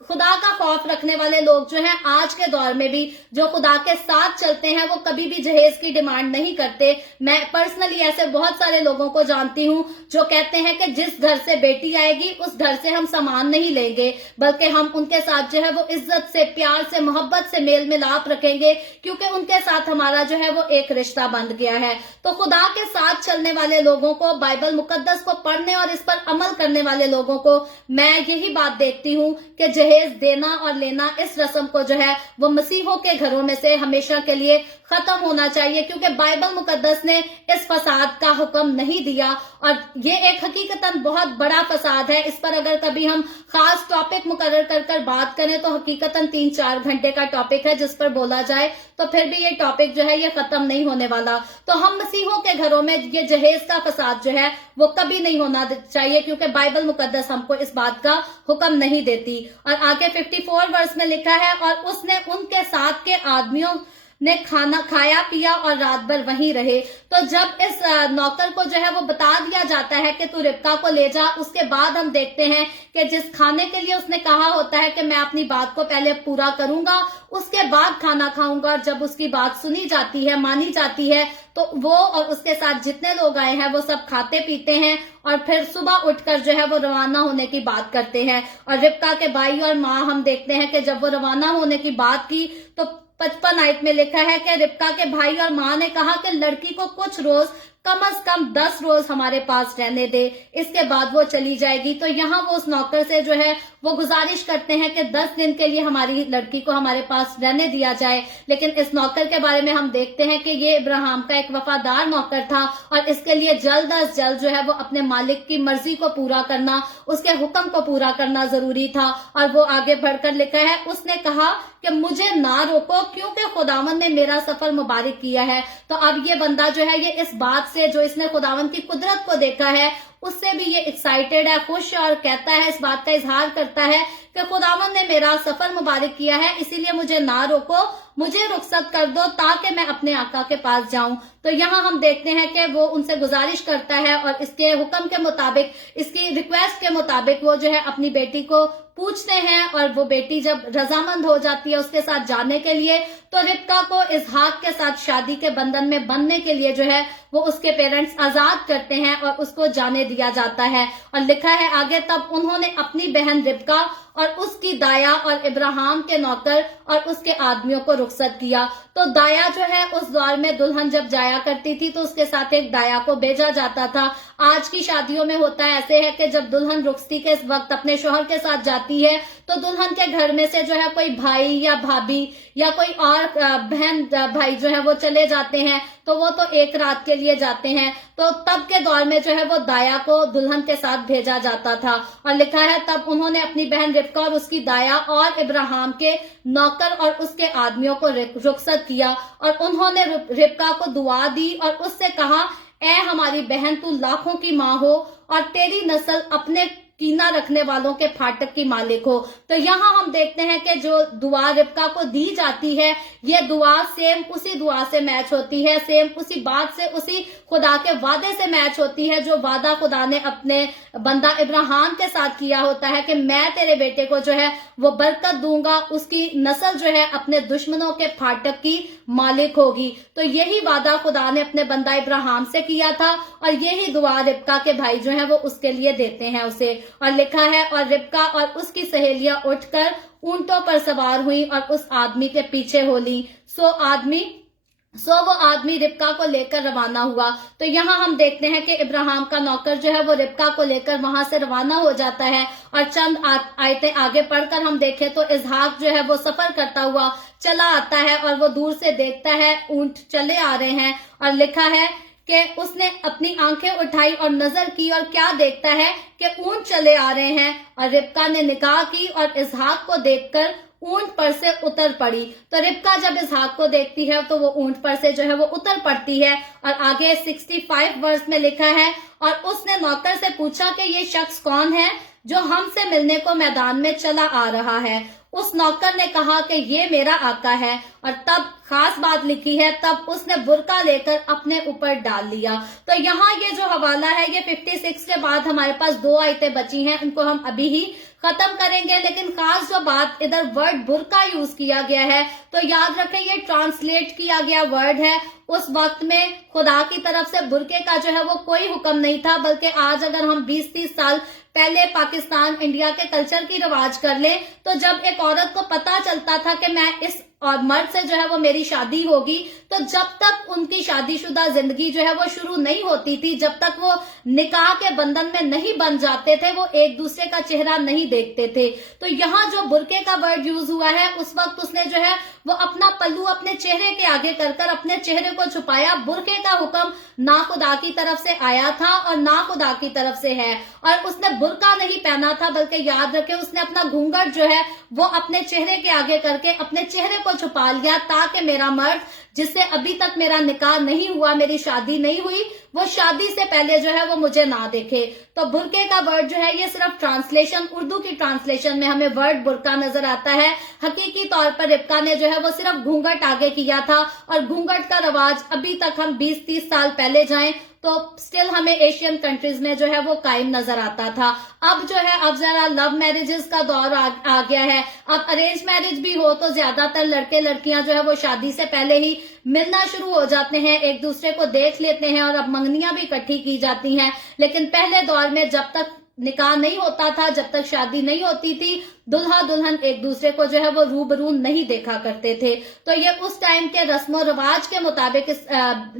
खुदा का खौफ रखने वाले लोग जो हैं आज के दौर में भी, जो खुदा के साथ चलते हैं, वो कभी भी जहेज की डिमांड नहीं करते। मैं पर्सनली ऐसे बहुत सारे लोगों को जानती हूं जो कहते हैं कि जिस घर से बेटी आएगी उस घर से हम सामान नहीं लेंगे, बल्कि हम उनके साथ जो है वो इज्जत से, प्यार से, मोहब्बत से मेल मिलाप रखेंगे, क्योंकि उनके साथ हमारा जो है वो एक रिश्ता बंध गया है। तो खुदा के साथ चलने वाले लोगों को, बाइबल मुकद्दस को पढ़ने और इस पर अमल करने वाले लोगों को मैं यही बात देखती हूँ कि जहेज देना और लेना, इस रस्म को जो है वो मसीहों के घरों में से हमेशा के लिए खत्म होना चाहिए, क्योंकि बाइबल मुकद्दस ने इस फसाद का हुक्म नहीं दिया। और ये एक हकीकतन बहुत बड़ा फसाद है। इस पर अगर कभी हम खास टॉपिक मुकर्रर कर बात करें तो हकीकतन 3-4 घंटे का टॉपिक है, जिस पर बोला जाए तो फिर भी ये टॉपिक जो है ये खत्म नहीं होने वाला। तो हम मसीहों के घरों में ये जहेज का फसाद जो है वो कभी नहीं होना चाहिए, क्योंकि बाइबल मुकद्दस हमको इस बात का हुक्म नहीं देती। और आगे 54 वर्ष में लिखा है, और उसने उनके साथ के आदमियों ने खाना खाया पिया और रात भर वहीं रहे। तो जब इस नौकर को जो है वो बता दिया जाता है कि तू रिबका को ले जा, उसके बाद हम देखते हैं कि जिस खाने के लिए उसने कहा होता है कि मैं अपनी बात को पहले पूरा करूंगा उसके बाद खाना खाऊंगा, और जब उसकी बात सुनी जाती है, मानी जाती है, तो वो और उसके साथ जितने लोग आए हैं वो सब खाते पीते हैं, और फिर सुबह उठकर जो है वो रवाना होने की बात करते हैं। और रिबका के भाई और माँ, हम देखते हैं कि जब वो रवाना होने की बात की तो 55 आयत में लिखा है कि रिबका के भाई और माँ ने कहा कि लड़की को कुछ रोज, कम से कम 10 रोज हमारे पास रहने दे, इसके बाद वो चली जाएगी। तो यहाँ वो उस नौकर से जो है वो गुजारिश करते हैं कि 10 दिन के लिए हमारी लड़की को हमारे पास रहने दिया जाए। लेकिन इस नौकर के बारे में हम देखते हैं कि ये इब्राहिम का एक वफादार नौकर था, और इसके लिए जल्द अज जल्द जो है वो अपने मालिक की मर्जी को पूरा करना, उसके हुक्म को पूरा करना जरूरी था। और वो आगे बढ़कर लिखा है, उसने कहा कि मुझे ना रोको, क्योंकि खुदावंद ने मेरा सफर मुबारक किया है। तो अब ये बंदा जो है ये इस बात से, जो इसने खुदावंद की कुदरत को देखा है, उससे भी ये एक्साइटेड है, खुश, और कहता है, इस बात का इजहार करता है कि खुदावंद ने मेरा सफर मुबारक किया है, इसीलिए मुझे ना रोको, मुझे रुखसत कर दो ताकि मैं अपने आका के पास जाऊं। तो यहाँ हम देखते हैं कि वो उनसे गुजारिश करता है, और इसके हुक्म के मुताबिक, इसकी रिक्वेस्ट के मुताबिक वो जो है अपनी बेटी को पूछते हैं, और वो बेटी जब रजामंद हो जाती है उसके साथ जाने के लिए, तो रिबका को इसहाक के साथ शादी के बंधन में बंधने के लिए जो है वो उसके पेरेंट्स आजाद करते हैं और उसको जाने दिया जाता है। और लिखा है आगे, तब उन्होंने अपनी बहन रिबका और उसकी दाया और इब्राहिम के नौकर और उसके आदमियों को रुखसत किया। तो दाया जो है, उस दौर में दुल्हन जब जाया करती थी तो उसके साथ एक दाया को भेजा जाता था। आज की शादियों में होता है ऐसे है कि जब दुल्हन रुखसती के इस वक्त अपने शौहर के साथ जाती है तो दुल्हन के घर में से जो है कोई भाई या भाभी या कोई और बहन भाई जो है वो चले जाते हैं, तो वो तो एक रात के लिए जाते हैं। तो तब के दौर में जो है वो दाया को दुल्हन के साथ भेजा जाता था। और लिखा है, तब उन्होंने अपनी बहन रिबका और उसकी दाया और इब्राहिम के नौकर और उसके आदमियों को रुखसत किया, और उन्होंने रिबका को दुआ दी और उससे कहा, ए हमारी बहन, तू लाखों की माँ हो और तेरी नस्ल अपने कीना रखने वालों के फाटक की मालिक हो। तो यहाँ हम देखते हैं कि जो दुआ रिबका को दी जाती है, ये दुआ सेम उसी दुआ से मैच होती है, सेम उसी बात से, उसी खुदा के वादे से मैच होती है जो वादा खुदा ने अपने बंदा इब्राहिम के साथ किया होता है कि मैं तेरे बेटे को जो है वो बरकत दूंगा, उसकी नस्ल जो है अपने दुश्मनों के फाटक की मालिक होगी। तो यही वादा खुदा ने अपने बंदा इब्राहिम से किया था और यही दुआ रिबका के भाई जो है वो उसके लिए देते हैं उसे। और लिखा है, और रिबका और उसकी सहेलियां उठकर ऊंटों पर सवार हुई और उस आदमी के पीछे हो ली। सो वो आदमी रिबका को लेकर रवाना हुआ। तो यहाँ हम देखते हैं कि इब्राहिम का नौकर जो है वो रिबका को लेकर वहां से रवाना हो जाता है। और चंद आयतें आगे पढ़कर हम देखें तो इसहाक जो है वो सफर करता हुआ चला आता है और वो दूर से देखता है ऊंट चले आ रहे हैं। और लिखा है कि उसने अपनी आंखें उठाई और नजर की और क्या देखता है कि ऊंट चले आ रहे हैं। और रिबका ने निकाह की और इसहाक को देखकर ऊंट पर से उतर पड़ी। तो रिबका जब इसहाक को देखती है तो वो ऊंट पर से जो है वो उतर पड़ती है। और आगे 65 वर्ष में लिखा है, और उसने नौकर से पूछा कि ये शख्स कौन है जो हमसे मिलने को मैदान में चला आ रहा है। उस नौकर ने कहा कि ये मेरा आका है। और तब खास बात लिखी है, तब उसने बुरका लेकर अपने ऊपर डाल लिया। तो यहाँ ये जो हवाला है ये 56 के बाद हमारे पास 2 आयतें बची हैं, उनको हम अभी ही खत्म करेंगे। लेकिन खास जो बात इधर वर्ड बुरका यूज किया गया है, तो याद रखें ये ट्रांसलेट किया गया वर्ड है। उस वक्त में खुदा की तरफ से बुरके का जो है वो कोई हुक्म नहीं था, बल्कि आज अगर हम 20-30 साल पहले पाकिस्तान इंडिया के कल्चर की रिवाज कर ले, तो जब एक औरत को पता चलता था कि मैं इस और मर्द से जो है वो मेरी शादी होगी, तो जब तक उनकी शादीशुदा जिंदगी जो है वो शुरू नहीं होती थी, जब तक वो निकाह के बंधन में नहीं बन जाते थे, वो एक दूसरे का चेहरा नहीं देखते थे। तो यहाँ जो बुरके का वर्ड यूज हुआ है, उस वक्त उसने जो है वो अपना पल्लू अपने चेहरे के आगे कर अपने चेहरे को छुपाया। बुरके का हुक्म ना खुदा की तरफ से आया था और ना खुदा की तरफ से है। और उसने बुरका नहीं पहना था, बल्कि याद रखे उसने अपना घूंघट जो है वो अपने चेहरे के आगे करके अपने चेहरे को छुपा लिया, ताकि मेरा मर्द जिससे अभी तक मेरा निकाह नहीं हुआ, मेरी शादी नहीं हुई, वो शादी से पहले जो है वो मुझे ना देखे। तो बुरके का वर्ड जो है ये सिर्फ ट्रांसलेशन, उर्दू की ट्रांसलेशन में हमें वर्ड बुरका नजर आता है। हकीकी तौर पर रिबका ने जो है वो सिर्फ घूंघट आगे किया था। और घूंघट का रवाज अभी तक हम 20-30 साल पहले जाएं तो स्टिल हमें एशियन कंट्रीज में जो है वो कायम नजर आता था। अब जो है अब जरा लव मैरिजेस का दौर आ गया है। अब अरेंज मैरिज भी हो तो ज्यादातर लड़के लड़कियां जो है वो शादी से पहले ही मिलना शुरू हो जाते हैं, एक दूसरे को देख लेते हैं, और अब मंगनियां भी इकट्ठी की जाती हैं। लेकिन पहले दौर में जब तक निकाह नहीं होता था, जब तक शादी नहीं होती थी, दुल्हा दुल्हन एक दूसरे को जो है वो रूबरू नहीं देखा करते थे। तो ये उस टाइम के रस्मो रिवाज के मुताबिक इस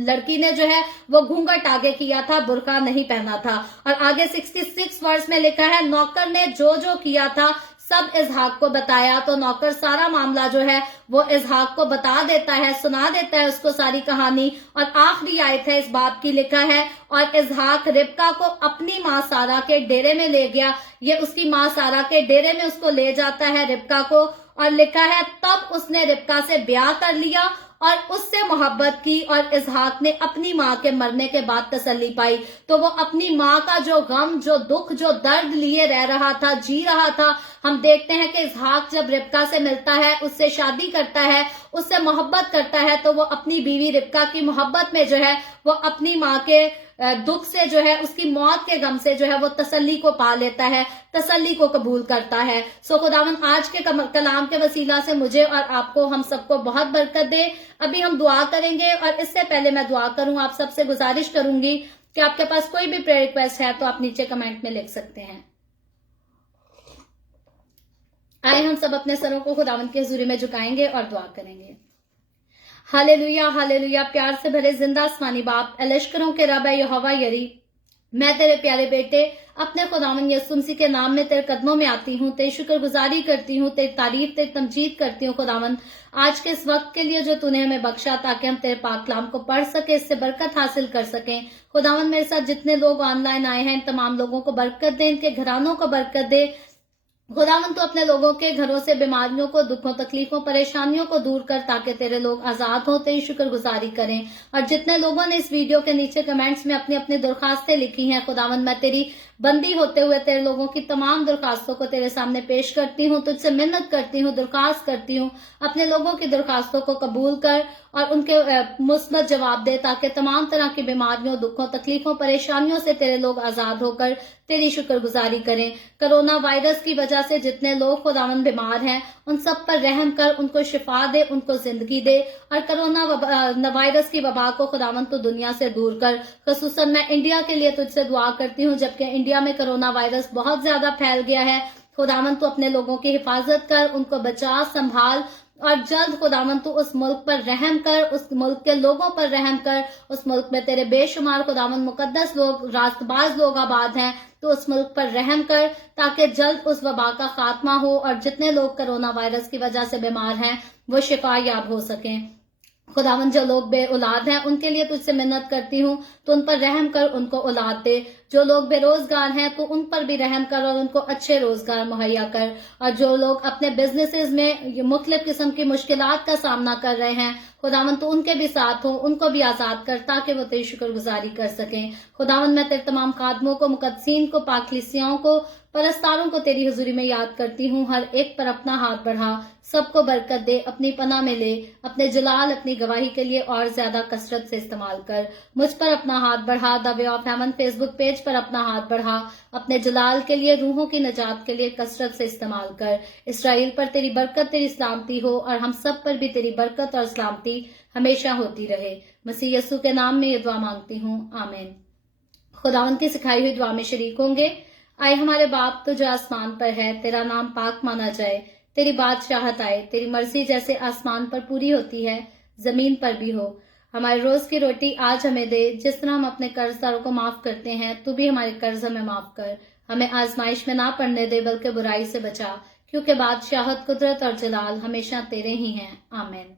लड़की ने जो है वो घूंघट आगे किया था, बुरका नहीं पहना था। और आगे 66 वर्ष में लिखा है, नौकर ने जो जो किया था सब इसहाक को बताया। तो नौकर सारा मामला जो है वो इसहाक को बता देता है, सुना देता है उसको सारी कहानी। और आखिरी आयत है इस बात की, लिखा है, और इसहाक रिबका को अपनी माँ सारा के डेरे में ले गया। ये उसकी माँ सारा के डेरे में उसको ले जाता है रिबका को। और लिखा है, तब उसने रिबका से ब्याह कर लिया और उससे मोहब्बत की। और इसहाक ने अपनी माँ के मरने के बाद तसल्ली पाई। तो वो अपनी माँ का जो गम, जो दुख, जो दर्द लिए रह रहा था, जी रहा था। हम देखते हैं कि इसहाक जब रिबका से मिलता है, उससे शादी करता है, उससे मोहब्बत करता है, तो वो अपनी बीवी रिबका की मोहब्बत में जो है वो अपनी माँ के दुख से जो है, उसकी मौत के गम से जो है वो तसल्ली को पा लेता है, तसल्ली को कबूल करता है। सो खुदावन आज के कलाम के वसीला से मुझे और आपको, हम सबको बहुत बरकत दे। अभी हम दुआ करेंगे, और इससे पहले मैं दुआ करूं, आप सबसे गुजारिश करूंगी कि आपके पास कोई भी प्रेयर रिक्वेस्ट है तो आप नीचे कमेंट में लिख सकते हैं। आए हम सब अपने सरों को खुदावंद की हुजूरी में झुकाएंगे और दुआ करेंगे। Hallelujah, hallelujah. प्यार से भरे जिंदा आसमानी बाप, लश्करों के रब यहोवा यरी, मैं तेरे प्यारे बेटे अपने खुदावंद यीशु मसीह के नाम में तेरे कदमों में आती हूँ, तेरी शुक्रगुजारी करती हूँ, तेरी तारीफ, तेरी तमजीद करती हूँ। खुदावंद आज के इस वक्त के लिए जो तूने हमें बख्शा, ताकि हम तेरे पाक कलाम को पढ़ सके, इससे बरकत हासिल कर सकें। खुदावंद मेरे साथ जितने लोग ऑनलाइन आए हैं, इन तमाम लोगों को बरकत दे, इनके घरानों को बरकत दे। खुदावंद तो अपने लोगों के घरों से बीमारियों को, दुखों, तकलीफों, परेशानियों को दूर कर, ताकि तेरे लोग आजाद हो, तेरी शुक्रगुजारी करें। और जितने लोगों ने इस वीडियो के नीचे कमेंट्स में अपनी अपनी दरखास्तें लिखी हैं, खुदावंद मैं तेरी बंदी होते हुए तेरे लोगों की तमाम दरखास्तों को तेरे सामने पेश करती हूँ, तुझसे मिन्नत करती हूँ, दरखास्त करती हूँ, अपने लोगों की दरखास्तों को कबूल कर और उनके मुस्बत जवाब दे, ताकि तमाम तरह की बीमारियों, दुखों, तकलीफों, परेशानियों से तेरे लोग आजाद होकर तेरी शुक्रगुजारी करें। कोरोना वायरस की वजह से जितने लोग खुदावन बीमार हैं, उन सब पर रहम कर, उनको शिफा दे, उनको जिंदगी दे, और कोरोना वायरस की वबा को खुदावन तो दुनिया से दूर कर। खसूसन मैं इंडिया के लिए तुझसे दुआ करती हूँ, जबकि इंडिया में कोरोना वायरस बहुत ज्यादा फैल गया है। खुदावन तो अपने लोगों की हिफाजत कर, उनको बचा, संभाल, और जल्द खुदावन तू उस मुल्क पर रहम कर, उस मुल्क के लोगों पर रहम कर। उस मुल्क में तेरे बेशुमार खुदावन मुकद्दस लोग, रास्तबाज लोग आबाद हैं, तो उस मुल्क पर रहम कर, ताकि जल्द उस वबा का खात्मा हो और जितने लोग कोरोना वायरस की वजह से बीमार हैं वो शिफा याब हो सकें। खुदावन जो लोग बे औलाद हैं उनके लिए तुझसे मिन्नत करती हूँ, तो उन पर रहम कर, उनको औलाद दे। जो लोग बेरोजगार हैं तो उन पर भी रहम कर और उनको अच्छे रोजगार मुहैया कर। और जो लोग अपने बिजनेसेस में मुख्तलिफ किस्म की मुश्किलात का सामना कर रहे हैं, खुदावन तो उनके भी साथ हो, उनको भी आजाद कर, ताकि वो तेरी शुक्रगुजारी कर सकें। खुदावन मैं तेरे तमाम खादमों को, मुकद्दसीन को, पाकलिसियों को, परस्तारों को तेरी हुजूरी में याद करती हूँ। हर एक पर अपना हाथ बढ़ा, सबको बरकत दे, अपनी पनाह में ले, अपने जलाल, अपनी गवाही के लिए और ज्यादा कसरत से इस्तेमाल कर। मुझ पर अपना हाथ बढ़ा, the way of haven Facebook page पर अपना हाथ बढ़ा, अपने जलाल के लिए, रूहों की नजात के लिए कसरत से इस्तेमाल कर। इसराइल पर तेरी बरकत, तेरी सलामती हो, और हम सब पर भी तेरी बरकत और सलामती हमेशा होती रहे। मसीह यस्सु के नाम में ये दुआ मांगती हूँ, आमीन। खुदावन की सिखाई हुई दुआ में शरीक होंगे। आए हमारे बाप तो जो आसमान पर है, तेरा नाम पाक माना जाए, तेरी बादशाहत आए, तेरी मर्जी जैसे आसमान पर पूरी होती है जमीन पर भी हो। हमारे रोज की रोटी आज हमें दे, जिस तरह हम अपने कर्जदारों को माफ करते हैं, तू भी हमारे कर्ज हमें माफ कर। हमें आजमाइश में ना पड़ने दे, बल्कि बुराई से बचा, क्योंकि बादशाहत, कुदरत और जलाल हमेशा तेरे ही हैं, आमीन।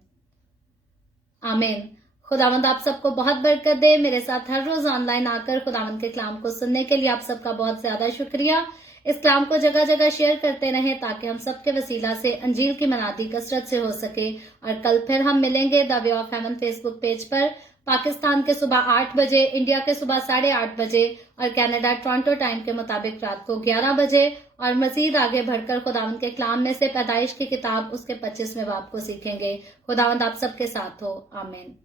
आमीन। खुदावंद आप सबको बहुत बरकत दे। मेरे साथ हर रोज ऑनलाइन आकर खुदावंद के कलाम को सुनने के लिए आप सबका बहुत ज्यादा शुक्रिया। इस कलाम को जगह जगह शेयर करते रहें, ताकि हम सबके वसीला से अंजील की मनादी कसरत से हो सके। और कल फिर हम मिलेंगे the way of haven Facebook page पर, पाकिस्तान के सुबह 8 बजे, इंडिया के सुबह 8:30 बजे, और कनाडा टोरंटो टाइम के मुताबिक रात को 11 बजे। और मजीद आगे बढ़कर खुदावंद के कलाम में से पैदाइश की किताब उसके 25वें बाब को सीखेंगे। खुदावंद आप सबके साथ हो, आमीन।